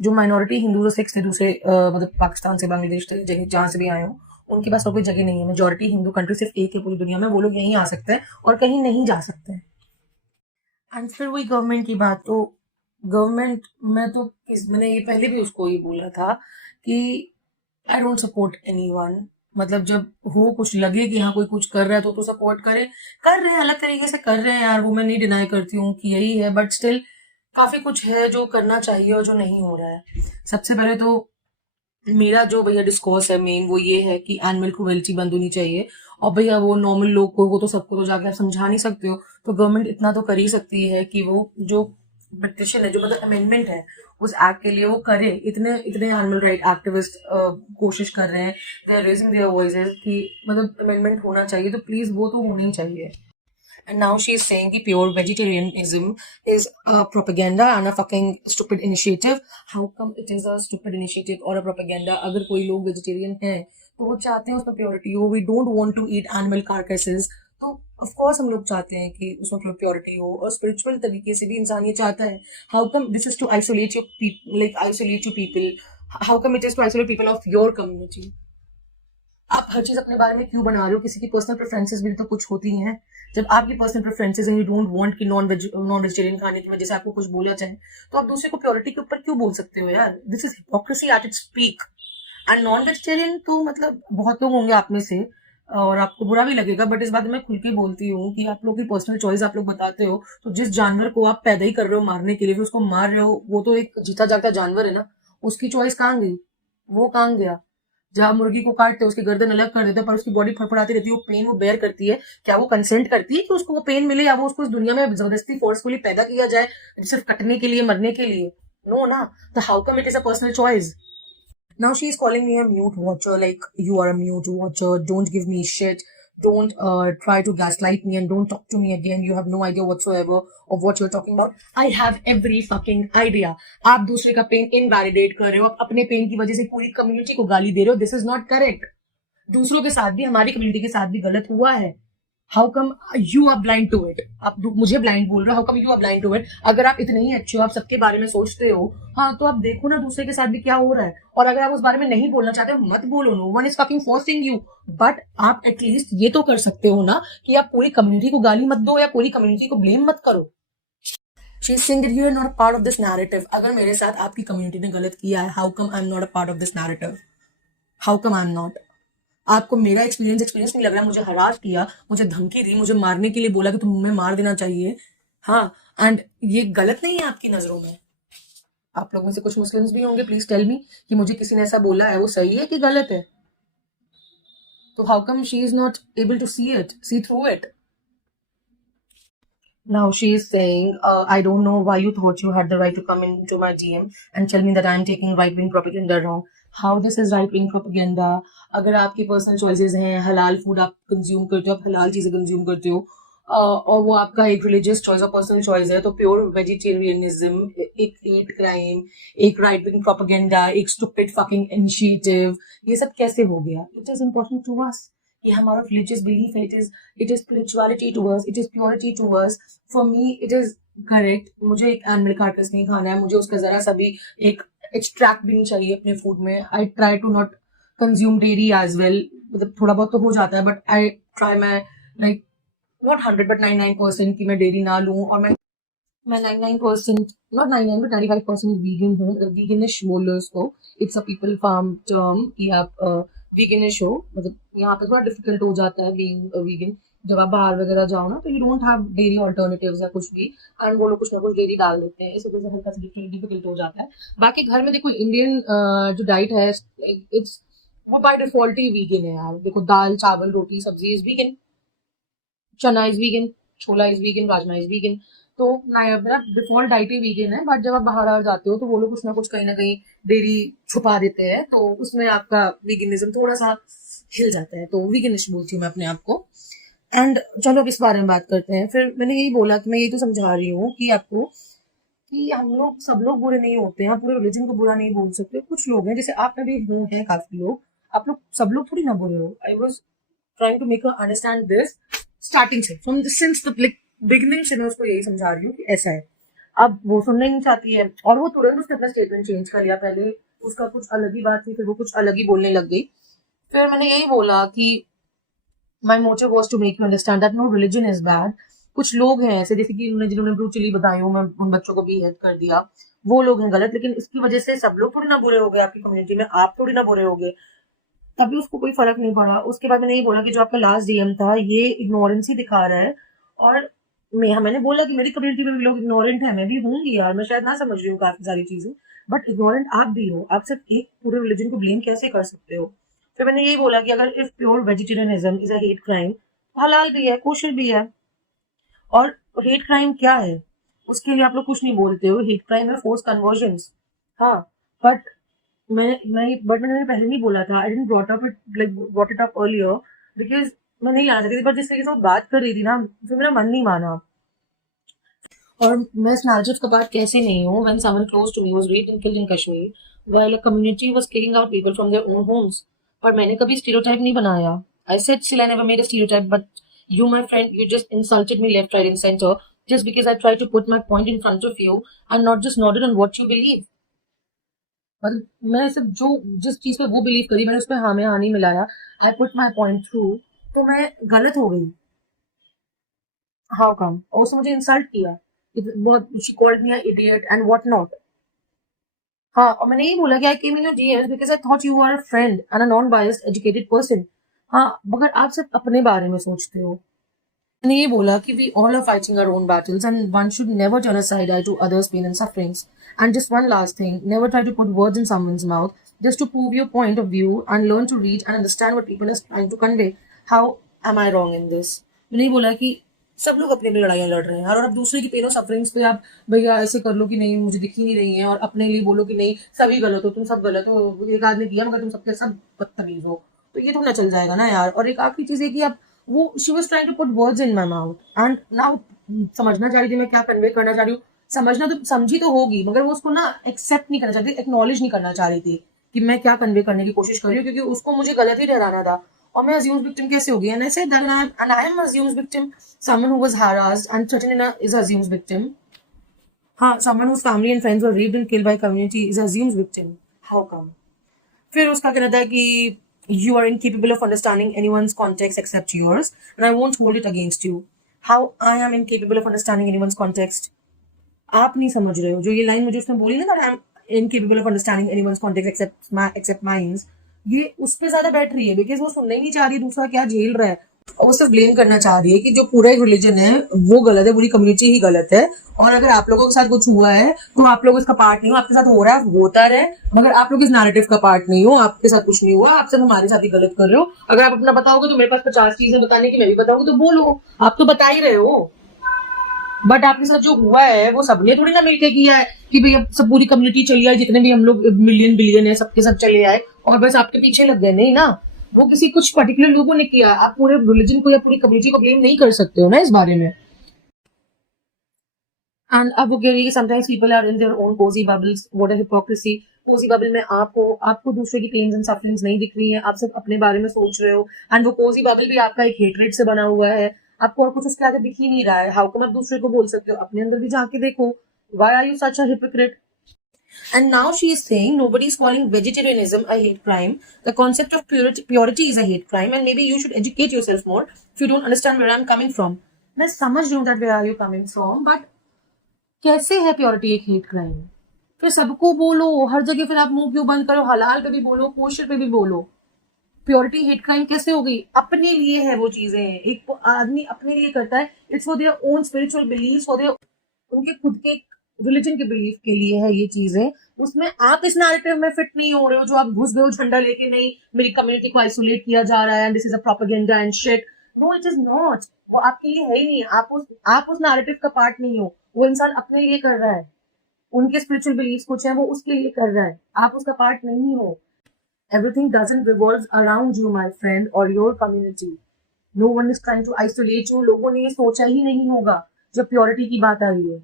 जो माइनॉरिटी हिंदू और सिख थे दूसरे मतलब पाकिस्तान से, बांग्लादेश से, जगह जहाँ से भी आए हो, उनके पास और कोई जगह नहीं है। मेजोरिटी हिंदू कंट्री सिर्फ एक है पूरी दुनिया में, वो लोग यहीं आ सकते हैं और कहीं नहीं जा सकते हैं। एंड फिर वही गवर्नमेंट की बात, तो गवर्नमेंट में तो मैंने ये पहले भी उसको ही बोला था कि आई डोंट सपोर्ट एनीवन। मतलब जब हो कुछ लगे कि हाँ कोई कुछ कर रहा है तो सपोर्ट करे, कर रहे हैं अलग तरीके से कर रहे हैं यार, वो मैं नहीं डिनाई करती हूँ कि यही है, बट स्टिल काफी कुछ है जो करना चाहिए और जो नहीं हो रहा है। सबसे पहले तो मेरा जो भैया डिस्कोर्स है मेन वो ये है कि एनिमल क्रूएल्टी बंद होनी चाहिए। और भैया वो नॉर्मल लोग को, वो तो सबको तो जाके आप समझा नहीं सकते हो, तो गवर्नमेंट इतना तो कर ही सकती है कि वो जो पिटिशन है, जो मतलब अमेंडमेंट है उस एक्ट के लिए वो करे। इतने इतने एनिमल राइट एक्टिविस्ट कोशिश कर रहे हैं, they are raising their voices कि मतलब अमेंडमेंट होना चाहिए, तो प्लीज वो तो होना ही चाहिए। And now she's saying the pure vegetarianism is a propaganda and a fucking stupid initiative. How come it is a stupid initiative or a propaganda? अगर कोई लोग वेजिटेरियन हैं तो वो चाहते हैं उसमें प्योरिटी हो। We don't want to eat animal carcasses. तो ऑफ कोर्स हम लोग चाहते हैं कि उसमें प्योरिटी हो, और स्पिरिचुअल तरीके से भी इंसान ये चाहता है। How come this is to isolate your people, like isolate you people? How come it is to isolate people of your community? आप हर चीज अपने बारे में क्यों बना रहे हो? किसी की पर्सनल प्रेफरेंसेस भी तो कुछ होती हैं। जब आपकी पर्सनल प्रेफरेंसेस हैं, यू डोंट वांट कि नॉन वेजिटेरियन खाने की वजह से आपको कुछ बोला जाए, तो आप दूसरे को प्योरिटी के ऊपर क्यों बोल सकते हो यार? This is hypocrisy at its peak. And non vegetarian तो मतलब बहुत लोग होंगे आप में से और आपको बुरा भी लगेगा, बट इस बात में मैं खुल के बोलती हूँ कि आप लोग की पर्सनल चॉइस आप लोग बताते हो, तो जिस जानवर को आप पैदा ही कर रहे हो मारने के लिए, फिर उसको मार रहे हो, वो तो एक जीता जागता जानवर है ना, उसकी चॉइस कहाँ गई? वो कहाँ गया? जहाँ मुर्गी को काटते हैं उसकी गर्दन अलग कर देते हैं पर उसकी बॉडी फड़फड़ाती रहती है, वो पेन वो बेयर करती है, क्या वो कंसेंट करती है कि उसको वो पेन मिले, या वो उसको इस दुनिया में जबरदस्ती फोर्सफुली पैदा किया जाए सिर्फ कटने के लिए, मरने के लिए? नो ना। तो how come it is a personal choice? Now she is calling me a mute watcher, like you are a mute watcher. Don't give me shit. Don't try to gaslight me and don't talk to me again. You have no idea whatsoever of what you're talking about. I have every fucking idea. आप दूसरे का पेन इनवैलिडेट कर रहे हो, आप अपने पेन की वजह से पूरी कम्युनिटी को गाली दे रहे हो. This is not correct. दूसरों के साथ भी, हमारी कम्युनिटी के साथ भी गलत हुआ है. How come you are blind to it? आप मुझे ब्लाइंड बोल रहे हो, how come you are blind to it? अगर आप इतने ही अच्छे हो, आप सबके बारे में सोचते हो, हाँ, तो आप देखो ना दूसरे के साथ भी क्या हो रहा है. और अगर आप उस बारे में नहीं बोलना चाहते हो, मत बोलो. No one is fucking forcing you. But आप एटलीस्ट ये तो कर सकते हो ना कि आप पूरी कम्युनिटी को गाली मत दो या पूरी कम्युनिटी को ब्लेम मत करो. She is saying that you are not a part of this narrative. अगर मेरे साथ आपकी कम्युनिटी ने गलत किया है, how come I am not a part of this narrative? How come I am not? आपको मेरा एक्सपीरियंस नहीं लग रहा? मुझे हरास किया, मुझे धमकी दी, मुझे मारने के लिए बोला कि तुम्हें मार देना चाहिए. हाँ, एंड ये गलत नहीं है आपकी नजरों में? आप लोगों में से कुछ मुस्लिम्स भी होंगे, प्लीज टेल मी कि मुझे किसी ने ऐसा बोला है, वो सही है कि गलत है? तो how come she is not able to see through it? Now she is saying, I don't know why you thought you had the right to come into my DM and tell me that I am taking right-wing propaganda wrong. How this is right-wing propaganda? अगर आपकी पर्सनल चॉइसेस हैं, हलाल फूड आप कंज्यूम करते हो, आप हलाल चीजें कंज्यूम करते हो, और वो आपका एक रिलीजियस चॉइस और पर्सनल चॉइस है, तो प्योर वेजिटेरियनिज्म एक हेट क्राइम, एक राइट-विंग प्रोपेगेंडा, एक स्टूपिड फकिंग इनिशिएटिव, ये सब कैसे हो गया? It is important to us. ये हमारा रिलीजियस बिलीफ है. It is spirituality to us, it is purity to us. For me it is correct. मुझे एक एनिमल कार्कस नहीं खाना है, मुझे उसका जरा सा भी एक एक्सट्रैक्ट भी नहीं चाहिए अपने फूड में. I try to not consume dairy as well. मतलब थोड़ा बहुत तो हो जाता है, but I try my like not 100 but 99% की मैं डेयरी ना लूं. और मैं 99%, नॉट 99 बट 95% वीगन हूँ. वीगनिश बोल लो इसको. It's a people farm term कि आप वीगनिश हो. मतलब यहाँ पे थोड़ा डिफिकल्ट हो जाता है बीइंग वीगन, जब आप बाहर वगैरह जाओ ना, तो you don't have dairy alternatives या कुछ भी, एंड वो लोग कुछ ना कुछ डेयरी डाल देते हैं, इस वजह से हल्का सा डिफिकल्ट हो जाता है। बाकी घर में देखो इंडियन जो डाइट है, इट्स वो बाय डिफॉल्ट ही वीगन है यार। देखो दाल चावल रोटी सब्जी इज वीगन, चना is vegan, chhola is vegan, rajma is vegan. तो मेरा डिफॉल्ट डाइट ही वीगन है। बट जब आप बाहर आ जाते हो तो वो लोग कुछ ना कुछ कहीं ना कहीं डेयरी छुपा देते हैं, तो उसमें आपका वीगनिज्म थोड़ा सा हिल जाता है। तो वीगनिश बोलती हूँ मैं अपने आप को। एंड चलो अब इस बारे में बात करते हैं। फिर मैंने यही बोला कि मैं यही तो समझा रही हूँ कि आपको कि हम लोग सब लोग बुरे नहीं होते हैं, पूरे रिलीजन को बुरा नहीं बोल सकते। कुछ लोग हैं, जैसे आप में भी हूँ हैं काफी लोग, आप लोग सब लोग थोड़ी ना बुरे हो। I was trying to make her understand this starting से, फ्रॉम सिंस द बिगिनिंग से मैं उसको यही समझा रही हूँ कि ऐसा है। अब वो सुनना ही नहीं चाहती है, और वो तुरंत उसने अपना स्टेटमेंट चेंज कर लिया। पहले उसका कुछ अलग ही बात थी, फिर वो कुछ अलग ही बोलने लग गई। फिर मैंने यही बोला कि my motive was to make you understand that no religion is bad. कुछ लोग हैं ऐसे, जैसे कि जिन्होंने ब्रूचली बताई हूँ, मैं उन बच्चों को भी हेल्प कर दिया, वो लोग हैं गलत। लेकिन इसकी वजह से सब लोग थोड़ी ना बुरे हो गए, आपकी कम्युनिटी में आप थोड़ी ना बुरे हो गए। तभी उसको कोई फर्क नहीं पड़ा। उसके बाद मैंने ये बोला कि जो आपका लास्ट डीएम था ये इग्नोरेंस ही दिखा रहा है। और मैंने बोला कि मेरी कम्युनिटी में भी लोग इग्नोरेंट है, मैं भी हूंगी यार, मैं शायद ना समझ रही हूँ काफी सारी चीजें, बट इग्नोरेंट आप भी हो। आप सिर्फ एक पूरे रिलीजन को ब्लेम कैसे कर सकते हो? फिर मैंने यही बोला कि अगर if pure vegetarianism is a hate crime, हलाल भी है कोशिश भी है। और हेट क्राइम क्या है उसके लिए आप लोग कुछ नहीं बोलते हो। हेट क्राइम है फोर्स कन्वर्जन। हाँ, बट मैंने पहले नहीं बोला था। I didn't brought it up earlier because मैं नहीं लाना चाहती थी। पर जिस तरीके से वो बात कर रही थी ना, फिर मेरा मन नहीं माना। और मैं इस नार्जिफ का बात कैसे नहीं हूँ when someone close to me was raped and killed in Kashmir while a community was kicking out people from their own homes. पर मैंने कभी स्टीरियोटाइप नहीं बनाया। I said still I never made a stereotype, but you my friend you just insulted me left right and center just because I tried to put my point in front of you and not just nodded on what you believe. मतलब मैं सिर्फ जो जिस चीज पे वो बिलीव करी मैंने उस पर हाँ में हाँ नहीं मिलाया। I put my point through, तो मैं गलत हो गई। How come? और उसने मुझे इंसल्ट किया, बहुत she called me idiot and what not. हाँ, और मैंने यही बोला कि I came in your DMs because I thought you are a friend and a non biased educated person. हाँ, मगर आप सिर्फ अपने बारे में सोचते हो। मैंने ये बोला कि we all are fighting our own battles and one should never turn a side eye to others' pain and sufferings. And just one last thing, never try to put words in someone's mouth just to prove your point of view, and learn to read and understand what people are trying to convey. How am I wrong in this? मैंने ये बोला कि सब लोग अपनी अपनी लड़ाइयाँ लड़ रहे हैं, और अब दूसरे की पेन और सफरिंग्स पे आप भैया ऐसे कर लो कि नहीं मुझे दिख ही नहीं रही है, और अपने लिए बोलो कि नहीं सभी गलत हो, तुम सब गलत हो, एक आदमी किया मगर तुम सबके सब बदतमीज हो। तो ये तो ना चल जाएगा ना यार। और एक आखिरी चीज है कि आप वो she was trying to put words in my mouth and now समझना चाह रही थी मैं क्या कन्वे करना चाह रही हूँ। समझना तो समझी तो होगी, मगर वो उसको ना एक्सेप्ट नहीं करना चाहती, एक्नॉलेज नहीं करना चाह रही थी कि मैं क्या कन्वे करने की कोशिश कर रही हूँ, क्योंकि उसको मुझे गलत ही ठहराना था। और मैं अज्यूम्ड विक्टिम कैसे हो गई? And I said that and I M assumed victim. Someone who was harassed and threatened is assumed victim. हाँ, someone whose family and friends were raped and killed by community is assumed victim. How come? फिर उसका कहना था कि you are incapable of understanding anyone's context except yours, and I won't hold it against you. How I am incapable of understanding anyone's context? आप नहीं समझ रहे हो। जो ये लाइन मुझे उसने बोली ना, that I am incapable of understanding anyone's context except mine, ये उस पे ज्यादा बैठ रही है बिकॉज वो सुनना ही नहीं चाह रही दूसरा क्या झेल रहा है। और वो सिर्फ ब्लेम करना चाह रही है कि जो पूरा एक रिलीजन है वो गलत है, पूरी कम्युनिटी ही गलत है। और अगर आप लोगों के साथ कुछ हुआ है तो आप लोग इसका पार्ट नहीं हो, आपके साथ हो रहा है होता रहे, मगर आप लोग इस नैरेटिव का पार्ट नहीं हो। आपके साथ कुछ नहीं हुआ, आप सिर्फ हमारे साथ ही गलत कर रहे हो। अगर आप अपना बताओगे तो मेरे पास 50 चीजें बताने की, मैं भी बताऊंगी, तो बोलो। आप तो बता ही रहे हो, बट आपके साथ जो हुआ है वो सबने थोड़ी ना मिलके किया है कि भाई अब सब पूरी कम्युनिटी चली आए, जितने भी हम लोग मिलियन बिलियन है सबके सब चले आए और बस आपके पीछे लग गए। नहीं ना, वो किसी कुछ पर्टिकुलर लोगों ने किया। आप पूरे रिलीजन को या पूरी कम्युनिटी को ब्लेम नहीं कर सकते हो ना इस बारे में। एंड अब वो कह रही है sometimes people are in their own cosy bubbles, what is hypocrisy. Cosy bubble में आपको दूसरे की पेन्स एंड सफरिंग्स नहीं दिख रही है, आप सिर्फ अपने बारे में सोच रहे हो। एंड वो कोजी बबल भी आपका एक हेट्रेड से बना हुआ है, आपको और कुछ उसके आगे दिख ही नहीं रहा है। हाउ कम आप दूसरे को बोल सकते हो? अपने अंदर भी जाके देखो। Why are you such a hypocrite? And now she is saying nobody is calling vegetarianism a hate crime. The concept of purity is a hate crime, and maybe you should educate yourself more if you don't understand where I'm coming from. मैं समझ रही हूँ that where are you coming from, but कैसे है प्योरिटी एक हेट क्राइम? फिर सबको बोलो हर जगह, फिर आप मुंह क्यों बंद करो? हलाल पे भी बोलो, कोशिर पे भी बोलो। प्योरिटी हेट क्राइम कैसे हो गई? अपने लिए है वो चीजें, एक आदमी अपने लिए करता है, it's for their own spiritual belief, for their उनके खुद के रिलीजन के बिलीफ के लिए है ये चीजें। उसमें आप इस नैरेटिव में फिट नहीं हो रहे हो, जो आप घुस गए हो झंडा लेके, नहीं मेरी कम्युनिटी को आइसोलेट किया जा रहा है and this is a propaganda and shit. No, it is not. वो आपके लिए है ही नहीं, आप उस नैरेटिव का पार्ट नहीं हो। वो इंसान अपने लिए कर रहा है, उनके स्पिरिचुअल बिलीफ कुछ है, वो उसके लिए कर रहा है, आप उसका पार्ट नहीं हो। Everything doesn't revolve around you, my friend, or your community. No one is trying to isolate you. लोगों ने ये सोचा ही नहीं होगा जब प्योरिटी की बात आई है।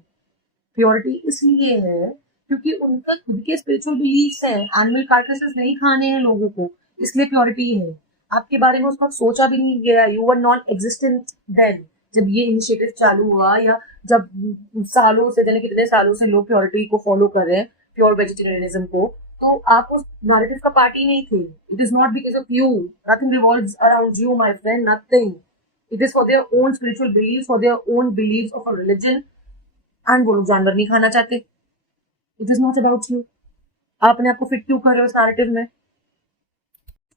प्योरिटी इसलिए है क्योंकि उनका खुद के स्पिरिचुअल बिलीफ्स हैं, एनिमल कार्कसेस नहीं खाने हैं लोगों को, इसलिए प्योरिटी है। आपके बारे में उस वक्त सोचा भी नहीं गया, you are not existent then, जब ये इनिशिएटिव चालू हुआ, या जब सालों से, जाने कितने सालों से लोग प्योरिटी को फॉलो कर रहे हैं, प्योर वेजिटेरियनिज्म को, तो आप उस नैरेटिव का पार्ट ही नहीं थे। It is not because of you, nothing revolves around you my friend, nothing. It is for their own spiritual believes, for their own believes of a religion, and वो लोग जानवर नहीं खाना चाहते। It is not about you. आप अपने आप को फिट क्यों कर रहे हो इस नैरेटिव में?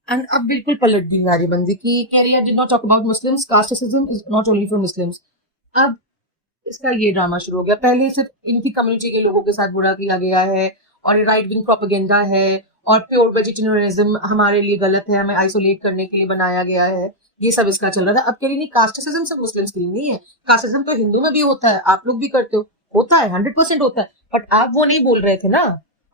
एंड अब बिल्कुल पलट गई नारेबंदी की, कह रही है did not talk about Muslims, casteism is not only for Muslims. अब इसका ये ड्रामा शुरू हो गया। पहले सिर्फ इनकी कम्युनिटी के लोगों के साथ बुरा किया गया है, और ये राइट विंग प्रोपेगेंडा है, और प्योर वेजिटेरियनिज्म हमारे लिए गलत है, हमें आइसोलेट करने के लिए बनाया गया है, ये सब इसका चल रहा था। अब कह रही नहीं, कास्टिज्म सिर्फ मुस्लिम्स के लिए नहीं है, कास्टिज्म तो हिंदू में भी होता है, आप लोग भी करते हो, होता है, 100% होता है, बट आप वो नहीं बोल रहे थे ना।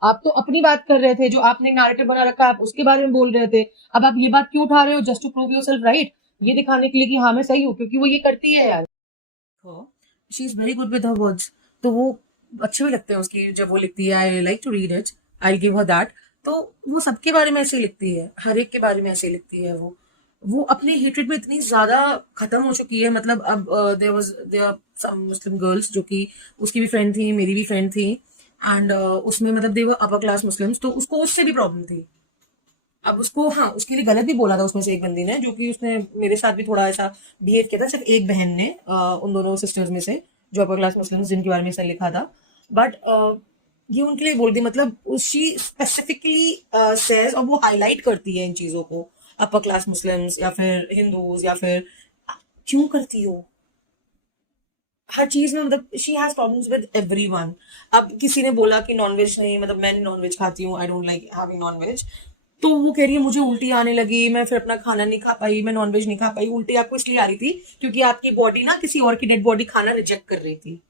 आप तो अपनी बात कर रहे थे, जो आपने नैरेटिव बना रखा आप उसके बारे में बोल रहे थे। अब आप ये बात क्यों उठा रहे हो? Just to prove yourself right, ये दिखाने के लिए कि हाँ मैं सही हूँ, क्योंकि वो ये करती है यार। She is very good with her words, तो वो अच्छे भी लगते हैं उसकी जब वो लिखती है, I like to read it, I give her that. तो वो सबके बारे में ऐसे लिखती है, हर एक के बारे में ऐसे लिखती है। वो अपने हेट्रेड में इतनी ज्यादा खत्म हो चुकी है। मतलब अब देयर सम मुस्लिम गर्ल्स जो कि उसकी भी फ्रेंड थी, मेरी भी फ्रेंड थी, एंड उसमें मतलब दे वर अपर क्लास मुस्लिम्स, तो उसको उससे भी प्रॉब्लम थी। अब उसको, हाँ, उसके लिए गलत भी बोला था उसमें से एक बंदी ने, जो कि उसने मेरे साथ भी थोड़ा ऐसा बिहेव किया था, सिर्फ एक बहन ने, उन दोनों सिस्टर्स में से जो अपर क्लास मुस्लिम्स जिनके बारे में इसने लिखा था। बट ये उनके लिए बोल दी, मतलब शी स्पेसिफिकली सेज, और वो हाईलाइट करती है इन चीजों को, अपर क्लास मुस्लिम्स या फिर हिंदूज, या फिर क्यों करती हो हर चीज में? मतलब she has problems with everyone. अब किसी ने बोला कि नॉनवेज नहीं, मतलब मैं नॉनवेज खाती हूँ, I don't like having nonveg, तो वो कह रही है मुझे उल्टी आने लगी, मैं फिर अपना खाना नहीं खा पाई, मैं नॉनवेज नहीं खा पाई। उल्टी आपको इसलिए आ रही थी क्योंकि आपकी बॉडी ना किसी और की डेड बॉडी खाना रिजेक्ट कर रही थी,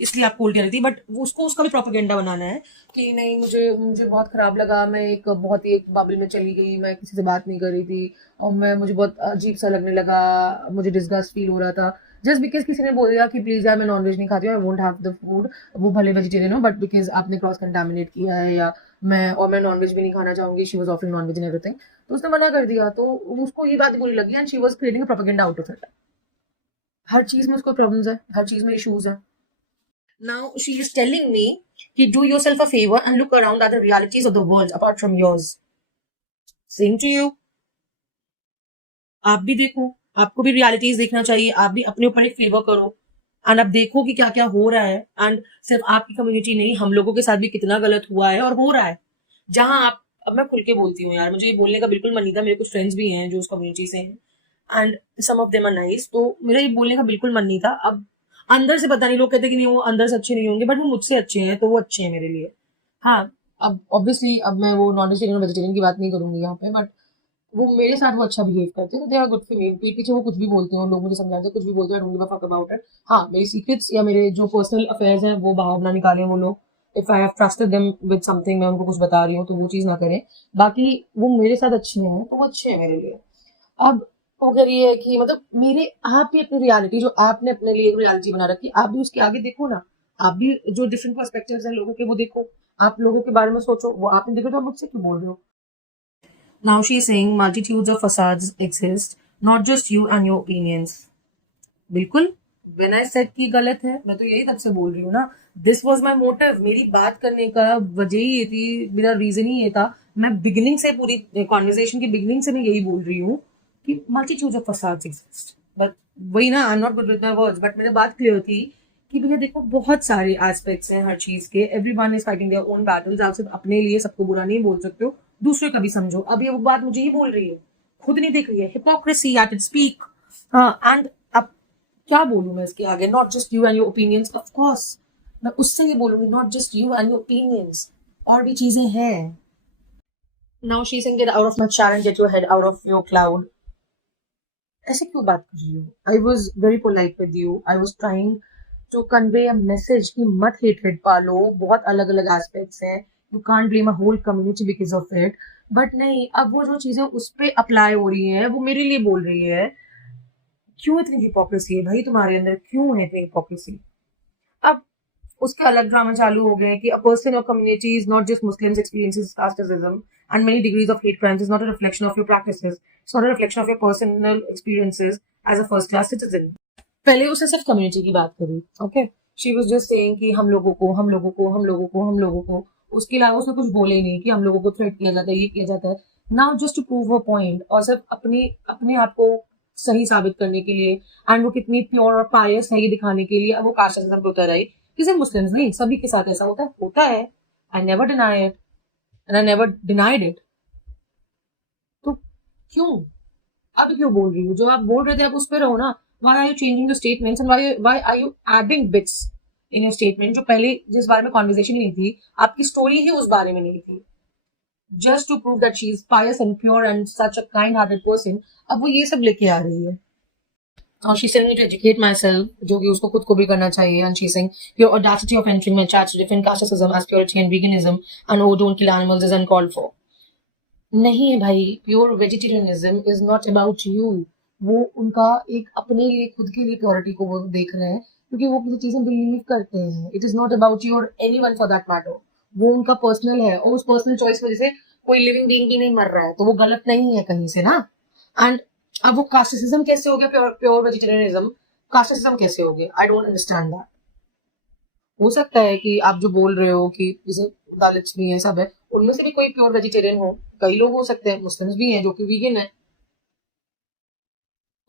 इसलिए आपको उल्टी आ रही थी। बट उसको उसका भी प्रोपेगेंडा बनाना है कि नहीं, मुझे मुझे बहुत खराब लगा, मैं एक बहुत ही एक बबल में चली गई, मैं किसी से बात नहीं कर रही थी, और मुझे बहुत अजीब सा लगने लगा, मुझे डिस्गस्ट फील हो रहा था, जस्ट बिकॉज किसी ने बोल दिया कि प्लीज यार मैं नॉनवेज नहीं खाती हूँ, I won't have the food, वो भले वेजिटेरियन हो, बट बिकॉज आपने क्रॉस कंटामिनेट किया है, या मैं नॉनवेज भी नहीं खाना चाहूंगी, she was offering nonveg in everything, तो उसने मना कर दिया। तो उसको ये बात बुरी लगी, and she was creating a propaganda out of it. हर चीज में उसको प्रॉब्लम्स है, हर चीज में इश्यूज है। Now she is telling me कि do yourself a favor and look around at the realities of the world apart from yours. Same to you. आप भी देखो, आपको भी रियलिटीज देखना चाहिए, आप भी अपने ऊपर एक फेवर करो, एंड आप देखो कि क्या क्या हो रहा है। एंड सिर्फ आपकी कम्युनिटी नहीं, हम लोगों के साथ भी कितना गलत हुआ है और हो रहा है। जहां आप, अब मैं खुल के बोलती हूँ यार, मुझे ये बोलने का बिल्कुल मन नहीं था, मेरे कुछ फ्रेंड्स भी हैं जो उस कम्युनिटी से हैं, and some of them are nice, तो मेरा ये बोलने का बिल्कुल मन नहीं था। अब अंदर से पता नहीं, लोग कहते कि नहीं वो अंदर से अच्छे नहीं होंगे, बट वो मुझसे अच्छे हैं, तो वो अच्छे हैं मेरे लिए। हाँ, अब ऑब्वियसली अब मैं वो नॉन वेजिटेरियन और वेजिटेरियन की बात नहीं करूंगी यहाँ पे, बट वो मेरे साथ वो अच्छा बिहेव करते हैं, तो they are good for me. पीठ पीछे वो कुछ भी बोलते हैं, लोग मुझे समझाते हैं, कुछ भी बोलते हैं, don't give a fuck about it. हाँ, मेरी सीक्रेट्स या मेरे जो पर्सनल अफेयर्स हैं वो बाहर ना निकालें वो लोग। If I have trusted them with something, मैं उनको कुछ बता रही हूँ तो वो चीज ना करें। बाकी वो मेरे साथ अच्छे हैं, तो वो अच्छे हैं मेरे लिए। अब वो कह रही है कि मतलब मेरे, आप भी अपनी रियलिटी जो आपने अपने लिए रियलिटी बना रखी, आप भी उसके आगे देखो ना। आप भी जो डिफरेंट पर्सपेक्टिव्स हैं लोगों के, वो देखो, आप लोगों के बारे में सोचो। वो आपने देखो तो आप मुझसे क्यों बोल रहे हो? Now she is saying multitudes of facades exist, not just you and your opinions. बिल्कुल, when I said कि गलत है, मैं तो यही तब से बोल रही हूँ ना। This was my motive, मेरी बात करने का वजह ही ये थी, मेरा रीजन ही ये था। मैं बिगिनिंग से, पूरी कॉन्वर्सेशन की बिगिनिंग से मैं यही बोल रही हूँ कि multitudes of facades exist. But वही ना, I'm not good with my words, but मेरी बात क्लियर थी कि भैया देखो, बहुत सारे एस्पेक्ट्स हैं हर चीज के, everyone is fighting their own battles. आप सिर्फ अपने लिए सबको बुरा नहीं बोल सकते हो, दूसरे का भी समझो। अब ये वो बात मुझे ही बोल रही है खुद नहीं देख रही है, hypocrisy at its peak. And अब क्या बोलूं मैं इसके आगे, not just you and your opinions, of course मैं उससे ये बोलूंगी, not just you and your opinions, और भी चीजें हैं। Now she saying get out of my chat and get your head out of your cloud. ऐसे क्यों बात कर रही हो? I was very polite with you, I was trying to convey a message कि मत हेटरेट पालो, बहुत अलग अलग एस्पेक्ट्स हैं, you can't blame a whole community because of it. But नहीं, अब वो जो चीजें उस पर अप्लाई हो रही हैं वो मेरे लिए बोल रही है। क्यों इतनी हिपोक्रेसी है भाई तुम्हारे अंदर, क्यों है इतनी हिपोक्रेसी? अब उसके अलग ड्रामा चालू हो गए कि अ पर्सन और community is not just Muslims experiences casteism and many degrees of hate crimes is not a reflection of your practices, it's not a reflection of your personal experiences as a first class citizen. पहले उसने सिर्फ कम्युनिटी की बात करी, okay, she was just saying कि हम लोगों को हम लोगों को हम लोगों को हम लोगों को, उसके अलावा उसने कुछ बोले ही नहीं कि हम लोगों को थ्रेट किया जाता है, ये किया जाता है। Now just to prove a point, और सिर्फ अपनी अपने आप को सही साबित करने के लिए, एंड वो कितनी प्योर और पायस है ये दिखाने के लिए, अब वो कास्टिज्म पे उतर आई। किसी मुस्लिम्स नहीं, सभी के साथ ऐसा होता है। I never deny it and I never denied it. तो क्यों अब क्यों बोल रही हूँ? जो आप बोल रहे थे आप उस पर रहो ना। Why are you changing the statements and why are you adding bits in your statement जो पहले जिस बारे में कॉन्वर्सेशन ही नहीं थी, आपकी स्टोरी ही उस बारे में नहीं थी, just to prove that she is pious and pure and such a kind-hearted person, अब वो ये सब लेके आ रही है। और she's telling me to educate myself, जो कि उसको खुद को भी करना चाहिए, and she's saying your audacity of entering my chat to defend casteism as purity and veganism and oh don't kill animals is uncalled for। नहीं है भाई, pure vegetarianism is not about you. वो उनका एक अपने लिए खुद के लिए प्योरिटी को वो देख रहे हैं, क्योंकि वो किसी चीज में बिलीव करते हैं। It is not about you और एनीवन फॉर दैट मैटर। वो उनका पर्सनल है, और उस पर्सनल चॉइस की वजह से कोई लिविंग बीइंग भी नहीं मर रहा है, तो वो गलत नहीं है कहीं से ना। एंड अब वो कास्टिसिज्म कैसे हो गया प्योर प्योर वेजिटेरियनिज्म? कास्टिसिज्म कैसे हो गया? I don't understand that. हो सकता है कि आप जो बोल रहे हो कि जैसे दलित्स भी हैं, सब है, उनमें से भी कोई प्योर वेजिटेरियन हो, कई लोग हो सकते हैं, मुस्लिम्स भी हैं जो कि वीगन है।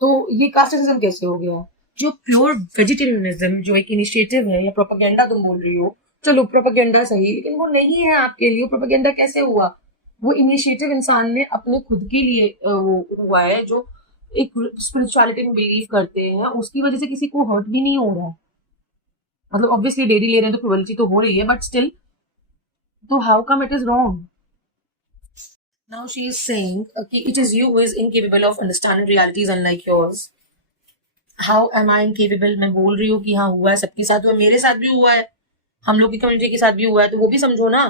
तो ये कास्टिज्म कैसे हो गया? जो प्योर वेजिटेरियनिज्म जो एक इनिशिएटिव है या प्रोपेगेंडा तुम बोल रही हो, चलो प्रोपेगेंडा सही, लेकिन वो नहीं है आपके लिए। प्रोपेगेंडा कैसे हुआ? वो इनिशिएटिव इंसान ने अपने खुद के लिए वो हुआ है, जो एक स्पिरिचुअलिटी में बिलीव करते हैं, उसकी वजह से किसी को हर्ट भी नहीं हो रहा है। मतलब ऑब्वियसली डेयरी ले रहे हैं तो क्रुएल्टी तो हो रही है, बट स्टिल, तो how come it is wrong? Now she is saying, okay, it is you who is incapable of understanding realities unlike yours. How am I incapable? मैं बोल रही हूँ कि हाँ हुआ है, सबके साथ हुआ है, मेरे साथ भी हुआ है, हम लोग की कम्युनिटी के साथ भी हुआ है, तो वो भी समझो ना।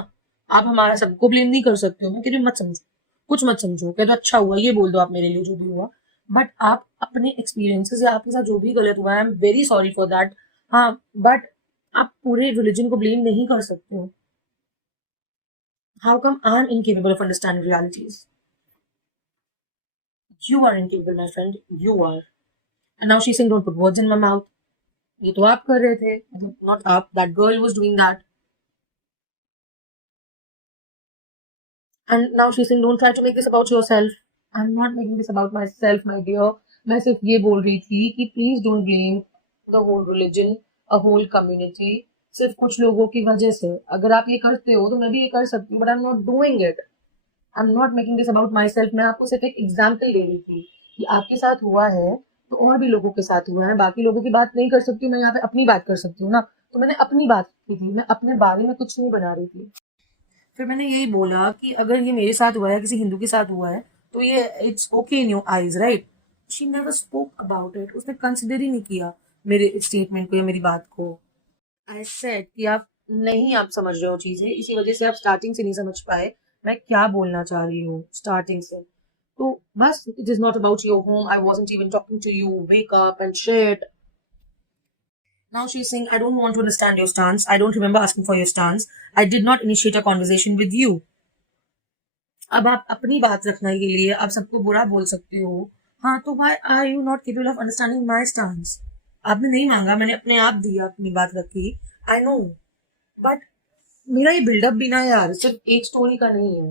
आप हमारा सबको ब्लेम नहीं कर सकते हो, मैं कह रही हूँ मत समझो, कुछ मत समझो, कह दो अच्छा हुआ, ये बोल दो आप मेरे लिए जो भी हुआ, बट आप अपने एक्सपीरियंसेस या आपके साथ जो भी गलत हुआ है, आई am very sorry for that. हाँ, बट आप पूरे रिलीजन को ब्लेम नहीं कर सकते हो। How come I'm incapable of understanding realities? You are incapable, my friend. You are. And now she's saying, don't put words in my mouth. ये तो आप कर रहे थे, मतलब not आप, that girl was doing that. And now she's saying, don't try to make this about yourself. I'm not making this about myself, my dear. मैं सिर्फ ये बोल रही थी कि please don't blame the whole religion, a whole community, सिर्फ कुछ लोगों की वजह से। अगर आप ये करते हो तो मैं भी ये कर सकती हूँ, but I'm not doing it. I am not making this about my self. मैं आपको सिर्फ एक एग्जाम्पल दे रही थी कि आपके साथ हुआ है तो और भी लोगों के साथ हुआ है। बाकी लोगों की बात नहीं कर सकती, मैं यहाँ पे अपनी बात कर सकती हूँ ना। तो मैंने अपनी बात की थी, मैं अपने बारे में कुछ नहीं बना रही थी। फिर मैंने यही बोला कि अगर ये मेरे साथ हुआ है, किसी हिंदू के साथ हुआ है, तो ये it's okay in your eyes, right? She never spoke about it. उसने कंसिडर ही नहीं किया मेरे स्टेटमेंट को या मेरी बात को। आई सेड कि आप समझ रहे हो चीजें, इसी वजह से आप स्टार्टिंग से नहीं समझ पाए मैं क्या बोलना चाह रही हूँ स्टार्टिंग से। तो बस, it is not about your home, I wasn't even talking to you, wake up and shit. Now she's saying, I don't want to understand your stance. I don't remember asking for your stance. I did not initiate a conversation with you. अब आप अपनी बात रखने के लिए आप सबको बुरा बोल सकते हो। हाँ, तो why are you not capable of understanding my stance? आपने नहीं मांगा, मैंने अपने आप दिया, अपनी बात रखी। आई नो, बट मेरा ये बिल्डअप भी ना यार सिर्फ एक स्टोरी का नहीं है,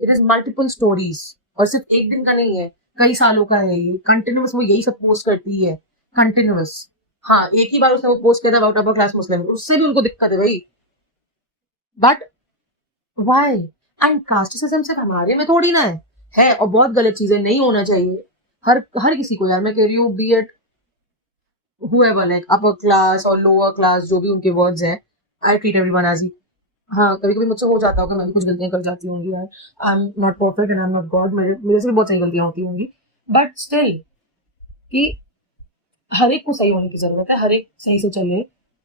इट इज मल्टीपल स्टोरीज, और सिर्फ एक दिन का नहीं है, कई सालों का है ये। कंटिन्यूअस वो यही सब पोस्ट करती है, कंटिन्यूअस। हाँ, एक ही बार उसने वो पोस्ट किया था अबाउट अपर क्लास मुस्लिम, उससे भी उनको दिक्कत है भाई। But why? एंड कास्टिसिज्म सिर्फ हमारे में थोड़ी ना है, है और बहुत गलत चीज है, नहीं होना चाहिए। हर हर किसी को यार, मैं कह रही हूँ, be it whoever, like upper class और lower class, जो भी उनके वर्ड्स हैं, आई ट्रीट एवरीवन एज। हाँ, कभी कभी मुझसे हो जाता होगा, मैं भी कुछ गलतियां कर जाती होंगी यार। आई am not perfect and I am not God, मेरे से भी बहुत सारी गलतियां होती होंगी, बट स्टिल कि हर एक को सही होने की जरूरत है, हर एक सही से चले।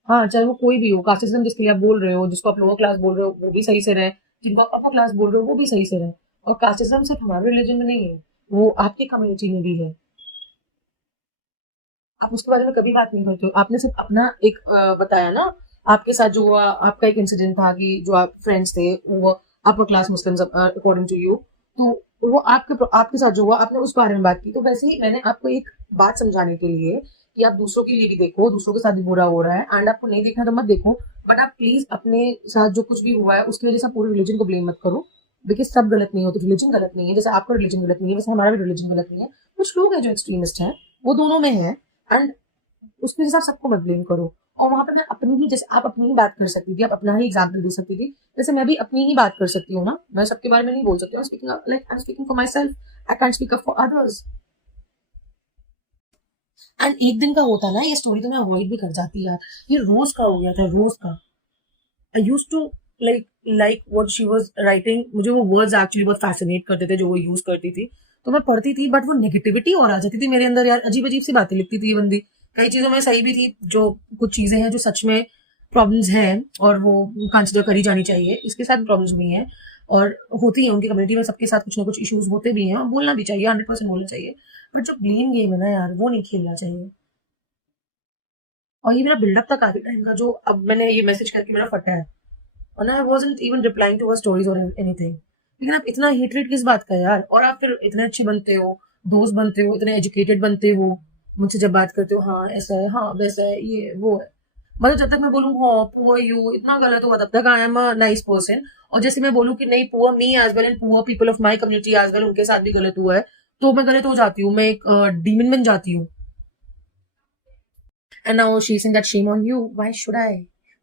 हाँ, चाहे वो कोई भी हो, कास्टिज्म जिसके लिए आप बोल रहे हो, जिसको आप लोअर क्लास बोल रहे हो, वो भी सही से रहे, जिनको आप अपर क्लास बोल रहे हो, वो भी सही से रहे। और कास्टिज्म सिर्फ हमारे रिलीजन में नहीं है, वो आपकी कम्युनिटी में भी है। आप उसके बारे में कभी बात नहीं करते हो, आपने सिर्फ अपना एक बताया ना, आपके साथ जो हुआ, आपका एक इंसिडेंट था कि जो आप फ्रेंड्स थे वो upper class Muslims according to you, तो वो आपके आपके साथ जो हुआ, आपने उस बारे में बात की। तो वैसे ही मैंने आपको एक बात समझाने के लिए कि आप दूसरों के लिए भी देखो, दूसरों के साथ भी बुरा हो रहा है, एंड आपको नहीं देखना तो मत देखो, बट आप प्लीज अपने साथ जो कुछ भी हुआ है उसकी वजह से पूरे रिलीजन को ब्लेम मत करो। बिकॉज सब गलत नहीं होते, रिलीजन गलत नहीं है, जैसे आपका रिलीजन गलत नहीं है वैसे हमारा भी रिलीजन गलत नहीं है। कुछ लोग हैं जो एक्सट्रीमिस्ट हैं, वो दोनों में है, एंड उसके हिसाब सबको मत ब्लेम करो। और वहां पे मैं अपनी ही, जैसे आप अपनी ही बात कर सकती थी, आप अपना ही एग्जाम्पल दे सकती थी, जैसे मैं भी अपनी ही बात कर सकती हूँ ना, मैं सबके बारे में नहीं बोल सकती हूँ, speaking like I am speaking for my self, I can't speak up for others. And एक दिन का होता ना, ये स्टोरी तो मैं अवॉइड भी कर जाती यार, ये रोज का हो गया था, रोज का। I use to like what she was writing, मुझे वो वर्ड्स एक्चुअली बहुत फैसिनेट करते थे जो वो यूज करती थी, तो मैं पढ़ती थी, बट वो नेगेटिविटी और आ जाती थी मेरे अंदर यार, अजीब अजीब सी बातें लिखती थी ये बंदी। कई चीजों में सही भी थी, जो कुछ चीजें हैं जो सच में प्रॉब्लम्स हैं और वो कंसिडर करी जानी चाहिए, इसके साथ प्रॉब्लम्स भी हैं और होती है, उनकी कम्युनिटी में सबके साथ कुछ ना कुछ इश्यूज होते भी हैं और बोलना भी चाहिए, 100% बोलना चाहिए, बट जो ब्लेम गेम है ना यार, वो नहीं खेलना चाहिए। और ये मेरा बिल्डअप था काफी टाइम का, जो अब मैंने ये मैसेज करके मेरा फटा है, और I wasn't even replying to her stories or anything. लेकिन आप इतना हेट्रेड किस बात का है यार, और आप फिर इतने अच्छे बनते हो, दोस्त बनते हो, इतने एजुकेटेड बनते हो, मुझसे जब बात करते हो, हाँ ऐसा है, हाँ वैसा है, ये वो है, मतलब जब तक मैं बोलूँ हाँ पुअर यू इतना गलत हुआ, तब तक I am a nice person, और जैसे मैं बोलूँ कि नहीं poor me as well and poor people of my community as well, उनके साथ भी गलत हुआ है, तो मैं गलत हो जाती हूँ, मैं एक डीमन बन जाती हूँ। And now she is saying that shame on you, why should I,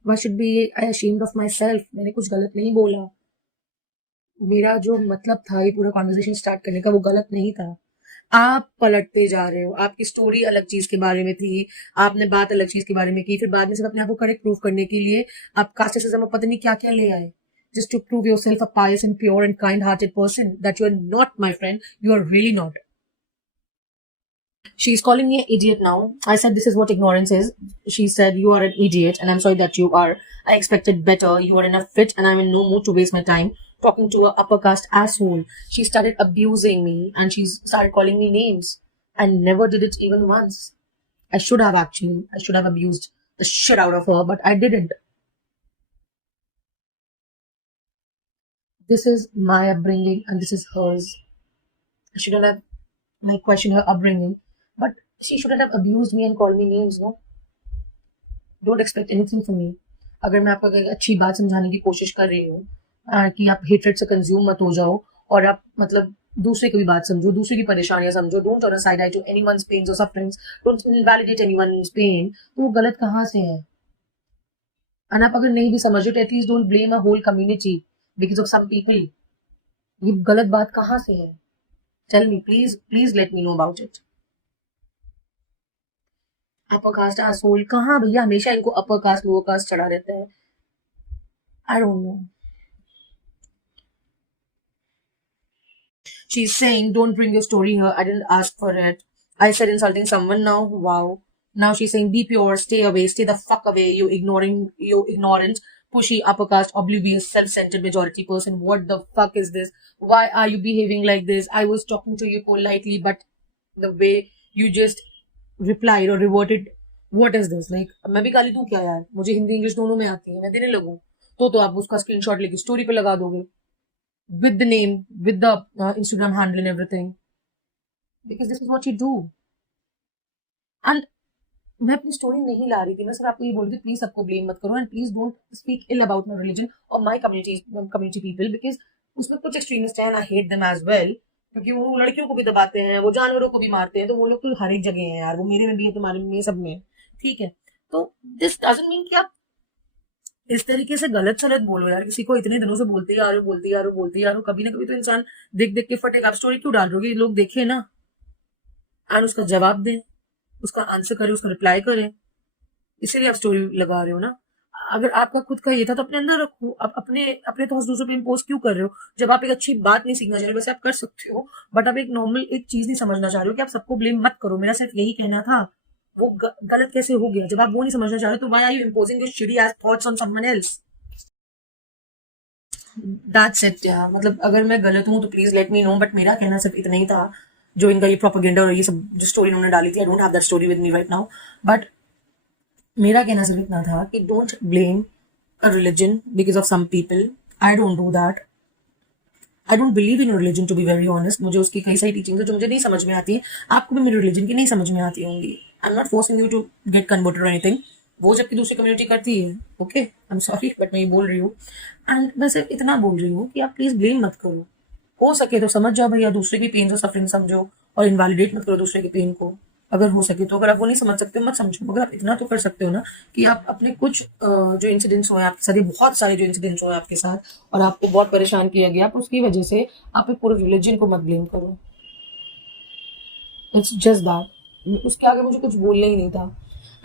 why should be I ashamed of my self, मैंने कुछ गलत नहीं बोला, मेरा जो मतलब था ये पूरा कॉन्वर्सेशन स्टार्ट करने का वो गलत नहीं था। आप पलटते जा रहे हो, आपकी स्टोरी अलग चीज के बारे में थी, आपने बात अलग चीज के बारे में की, फिर बाद में सिर्फ अपने आप को करेक्ट प्रूव करने के लिए आप कास्टिज्म में पता नहीं क्या क्या ले आए, just to prove yourself a pious and pure and kind hearted person that you are not my friend, you are really not. She's calling me an idiot now. I said, this is what ignorance is. She said, you are an idiot, and I'm sorry that you are. I expected better. You are in a fit, and I'm in no mood to waste my time talking to a upper caste asshole. She started abusing me, and she started calling me names. I never did it even once. I should have actually. I should have abused the shit out of her, but I didn't. This is my upbringing, and this is hers. I shouldn't have questioned her upbringing, but she shouldn't have abused me and called me names, no? Don't expect anything from me. अगर मैं आपको एक अच्छी बात समझाने की कोशिश कर रही हूँ कि आप हेट्रेड से कंज्यूम मत हो जाओ, और आप मतलब दूसरे की भी बात समझो, दूसरे की परेशानियां समझो, don't turn a side eye to anyone's pains और sufferings, don't invalidate anyone's pain, तो वो गलत कहाँ से है? और आप अगर नहीं भी समझ रहे तो at least don't blame a whole community because of some people. ये गलत बात कहाँ से है? Tell me please, please let me know about it. Upper caste असोल कहाँ भैया, हमेशा इनको अपर कास्ट लोअर कास्ट चढ़ा रहता है, आई don't no. She's saying, don't bring your story here. I didn't ask for it. I said insulting someone now. Wow. Now she's saying, be pure, stay away, stay the fuck away, you ignorant, pushy, upper caste, oblivious, self-centered majority person. What the fuck is this? Why are you behaving like this? I was talking to you politely, but the way you just replied or reverted, what is this? Like, मैं भी गाली दूं क्या यार? मुझे हिंदी इंग्लिश दोनों में आती है, मैं देने लगूं तो आप उसका स्क्रीनशॉट लेके स्टोरी पे लगा दोगे with the name, with the Instagram handle and everything, because this is what you do. And मैं अपनी स्टोरी नहीं ला रही थी, मैं सिर्फ आपको ये बोल रही थी प्लीज सबको ब्लेम मत करो, and please don't speak ill about my religion और माई कम्युनिटी पीपल, बिकॉज उसमें कुछ एक्सट्रीमिस्ट हैं and I hate them as well, क्योंकि वो लड़कियों को भी दबाते हैं, वो जानवरों को भी मारते हैं, तो वो लोग तो हर एक जगह है यार, वो मेरे में भी है, तुम्हारे में, सब में है, ठीक है। तो दिस डजंट मीन कि आप इस तरीके से गलत सलत बोलो यार, किसी को इतने दिनों से बोलते ही आ रहे हो, बोलते ही आ रहे हो, बोलते ही आ रहे हो, कभी ना कभी तो इंसान देख देख के फटेगा। आप स्टोरी क्यों डाल रहे हो? ये लोग देखे ना, एंड उसका जवाब दें, उसका आंसर करें, उसका रिप्लाई करें, इसीलिए आप स्टोरी लगा रहे हो ना। अगर आपका खुद का ये था तो अपने अंदर रखो। आप अपने अपने थॉट्स दूसरों पे इम्पोज क्यों कर रहे हो? जब आप एक अच्छी बात नहीं सीखना चाह रहे हो, वैसे आप कर सकते हो, बट आप एक नॉर्मल एक चीज नहीं समझना चाह रहे हो कि आप सबको ब्लेम मत करो। मेरा सिर्फ यही कहना था। वो गलत कैसे हो गया? जब आप वो नहीं समझना चाह रहे तो why are you imposing your shitty ass thoughts on someone else? That's it यार। मतलब अगर मैं गलत हूँ तो please let me know, but मेरा कहना सिर्फ इतना ही था। जो इनका ये प्रोपेगेंडा और ये सब जो स्टोरी उन्होंने डाली थी, I don't have that story with me right now, but मेरा कहना सिर्फ इतना था कि don't blame a religion because of some people. I don't do that. I don't believe in religion to be very honest. मुझे उसकी कई सारी टीचिंग है जो मुझे नहीं समझ में आती है। आपको भी मेरे रिलीजन की नहीं समझ में आती होंगी। I am not forcing you to get converted और एनीथिंग। वो जबकि दूसरी कम्युनिटी करती है, okay, I am sorry, but मैं ये बोल रही हूँ। एंड मैं सिर्फ इतना बोल रही हूँ कि आप प्लीज ब्लेम मत करो। हो सके तो समझ जाओ भैया, दूसरे की पेन और सफरिंग समझो, और इनवैलिडेट मत करो दूसरे के पेन को। अगर हो सके तो, अगर आप वो नहीं समझ सकते मत समझो, मगर आप इतना तो कर सकते हो ना कि आप अपने कुछ जो इंसिडेंट्स हुए आपके साथ, ये बहुत सारे जो इंसिडेंट्स हुए आपके साथ और आपको बहुत परेशान किया गया, आप उसकी वजह से आप एक पूरे रिलीजन को मत ब्लेम करो। It's just that. उसके आगे मुझे कुछ बोलना ही नहीं था।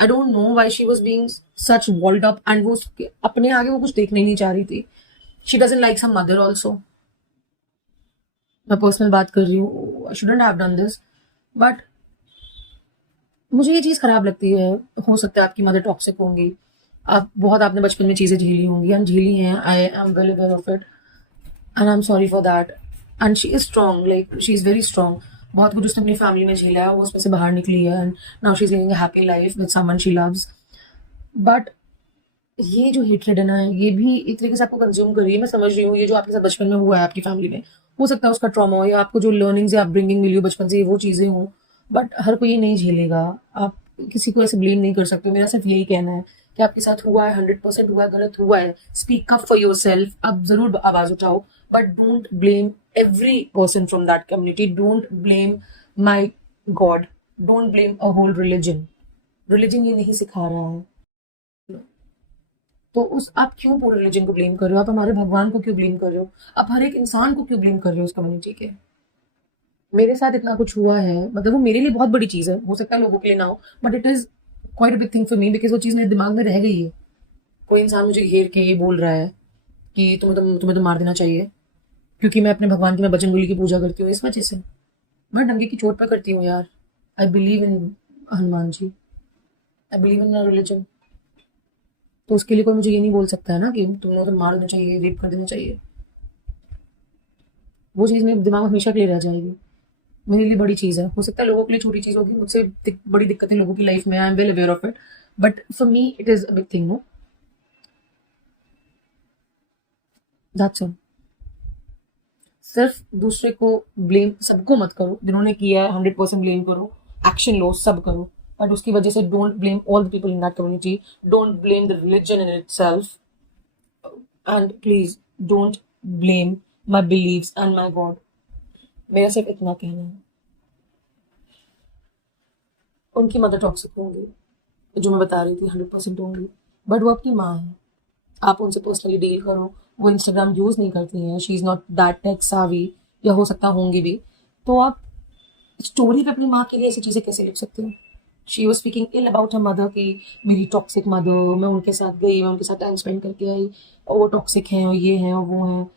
I don't know why she was being such walled up, and वो अपने आगे वो कुछ देखना ही नहीं चाह रही थी। She doesn't like some mother also. मैं पर्सनल बात कर रही हूँ, I shouldn't have done this, but मुझे ये चीज़ खराब लगती है। हो सकता है आपकी मदर टॉक्सिक होंगी, आप बहुत आपने बचपन में चीज़ें झेली होंगी, एंड झेली हैं, आई am well aware of it, and I am sorry for that. And she is strong, like she is very strong. बहुत कुछ उसने अपनी फैमिली में झेला है, वो उसमें से बाहर निकली है, and now she is living a happy life with someone she loves. But ये जो हेट्रेड है ना, ये भी एक तरीके से आपको कंज्यूम कर रही है। मैं समझ रही हूँ ये जो आपके साथ बचपन में हुआ है आपकी फैमिली में, हो सकता है उसका ट्रॉमा हो, या आपको जो लर्निंग्स या अपब्रिंगिंग मिली हो बचपन से, वो चीज़ें हों, बट हर कोई ये नहीं झेलेगा। आप किसी को ऐसे ब्लेम नहीं कर सकते। मेरा सिर्फ यही कहना है कि आपके साथ हुआ है, 100% हुआ है, गलत हुआ है, speak up for yourself. आप जरूर आवाज उठाओ, but don't blame every person from that community. Don't blame my God, don't blame a whole religion. Religion ये नहीं सिखा रहा है। तो उस आप क्यों पूरे रिलीजन को ब्लेम कर रहे हो? आप हमारे भगवान को क्यों ब्लेम कर रहे हो? आप हर एक इंसान को क्यों ब्लेम कर रहे हो उस कम्युनिटी के? मेरे साथ इतना कुछ हुआ है, मतलब वो मेरे लिए बहुत बड़ी चीज़ है, हो सकता है लोगों के लिए ना हो, but it is quite a big thing for me, because वो चीज़ मेरे दिमाग में रह गई है। कोई इंसान मुझे घेर के ये बोल रहा है कि तुम्हें तो मार देना चाहिए, क्योंकि मैं अपने भगवान की, मैं बजरंगबली की पूजा करती हूँ, इस वजह से मैं डंगे की चोट पर करती हूँ यार। I believe in Hanuman ji, I believe in religion. तो उसके लिए कोई मुझे ये नहीं बोल सकता है ना कि तुम्हें तो मार देना चाहिए, रेप कर देना चाहिए। वो चीज़ मेरे दिमाग में हमेशा के लिए रह जाएगी। मेरे लिए बड़ी चीज़ है, हो सकता है लोगों के लिए छोटी चीज़ होगी, मुझसे बड़ी दिक्कतें लोगों की लाइफ में, I am well aware of it, but for me it is a big thing, no, that's all. सिर्फ दूसरे को ब्लेम सबको मत करो, जिन्होंने किया है 100% ब्लेम करो, एक्शन लो, सब करो, बट उसकी वजह से don't blame all the people in that community, don't blame the religion in itself, and please don't blame my beliefs and my God. मेरा सिर्फ इतना कहना है। उनकी मदर टॉक्सिक होंगी, जो मैं बता रही थी, 100% होंगी, बट वो आपकी माँ है, आप उनसे पर्सनली डील करो। वो इंस्टाग्राम यूज़ नहीं करती हैं, she is not that tech savvy, या हो सकता होंगी भी, तो आप स्टोरी पे अपनी माँ के लिए ऐसी चीज़ें कैसे लिख सकते हो? She was speaking ill about her mother कि मेरी टॉक्सिक मदर, मैं उनके साथ गई, मैं उनके साथ टाइम स्पेंड करके आई, और वो टॉक्सिक हैं और ये हैं और वो हैं।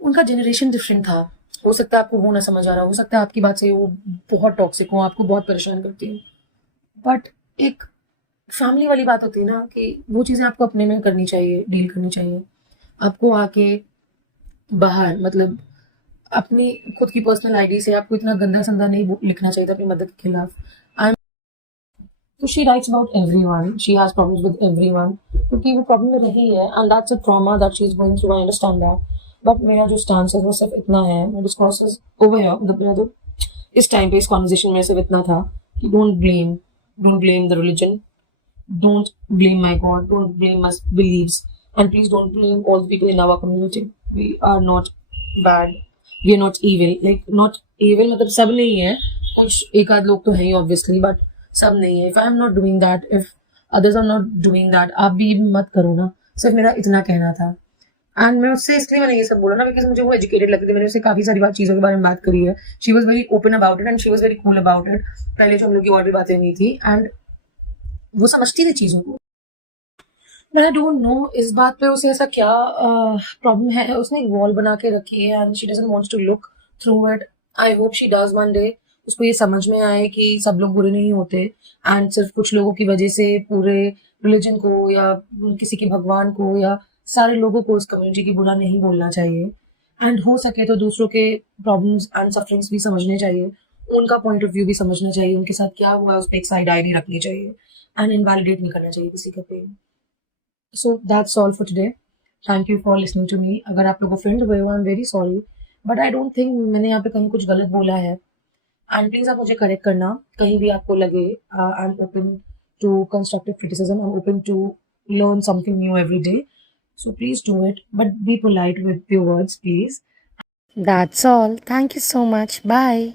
उनका जनरेशन डिफरेंट था। हो सकता है आपको वो ना समझ आ रहा हो सकता है आपकी बात से वो बहुत टॉक्सिक हो, आपको बहुत परेशान करती हो, बट एक फैमिली वाली बात होती है ना कि वो चीज़ें आपको अपने में करनी चाहिए, डील करनी चाहिए। आपको आके बाहर, मतलब अपनी खुद की पर्सनल आईडी से आपको इतना गंदा संदा नहीं लिखना चाहिए था अपनी मदद के खिलाफ। आई एम, तो she writes about everyone, she has problems with everyone, क्योंकि वो प्रॉब्लम में रही है, and that's a trauma that she is going through, I understand that. But मेरा जो स्टांस है वो सिर्फ इतना है, मैं discuss over here with the brother. इस टाइम पे इस कॉन्वर्सेशन में सिर्फ इतना था कि don't blame the religion, don't blame my God, don't blame my beliefs, and please don't blame all the people in our community. We are not bad, we are not evil. Like not evil मतलब सब नहीं है, कुछ एक आध लोग तो हैं ही obviously, but सब नहीं है। If I am not doing that, if others are not doing that, आप भी मत करो ना। सिर्फ मेरा इतना कहना था। एंड मैं उससे इसलिए मैंने ये सब बोला ना बिकॉज मुझे वो एजुकेटेड लगती थी। मैंने उससे काफी सारी चीजों के बारे में बात करी है। She was very open about it and she was very cool about it. पहले जो हम लोग की और भी बातें हुई थी एंड वो समझती थी चीजों को। बट आई डोंट नो इस बात पे उसे ऐसा क्या प्रॉब्लम है। उसने एक वॉल बना के रखी है and she doesn't wants to look through it. I hope she does one day. उसको ये समझ में आए कि सब लोग बुरे नहीं होते एंड सिर्फ कुछ लोगों की वजह से पूरे रिलीजन को या किसी के भगवान को या सारे लोगों को उस कम्युनिटी की बुरा नहीं बोलना चाहिए। एंड हो सके तो दूसरों के प्रॉब्लम्स एंड सफरिंग्स भी समझने चाहिए। उनका पॉइंट ऑफ व्यू भी समझना चाहिए। उनके साथ क्या हुआ उस पर एक साइड आई नहीं रखनी चाहिए एंड इनवैलिडेट नहीं करना चाहिए किसी का pain. So that's all for today. Thank you for listening to me. अगर आप लोग ऑफेंड हुए हो I am very sorry. But I don't think मैंने यहाँ पे कहीं कुछ गलत बोला है। एंड प्लीज आप मुझे करेक्ट करना कहीं भी आपको लगे। I am open to constructive criticism. I am open to learn something new every day. So please do it, but be polite with your words, please. That's all. Thank you so much. Bye.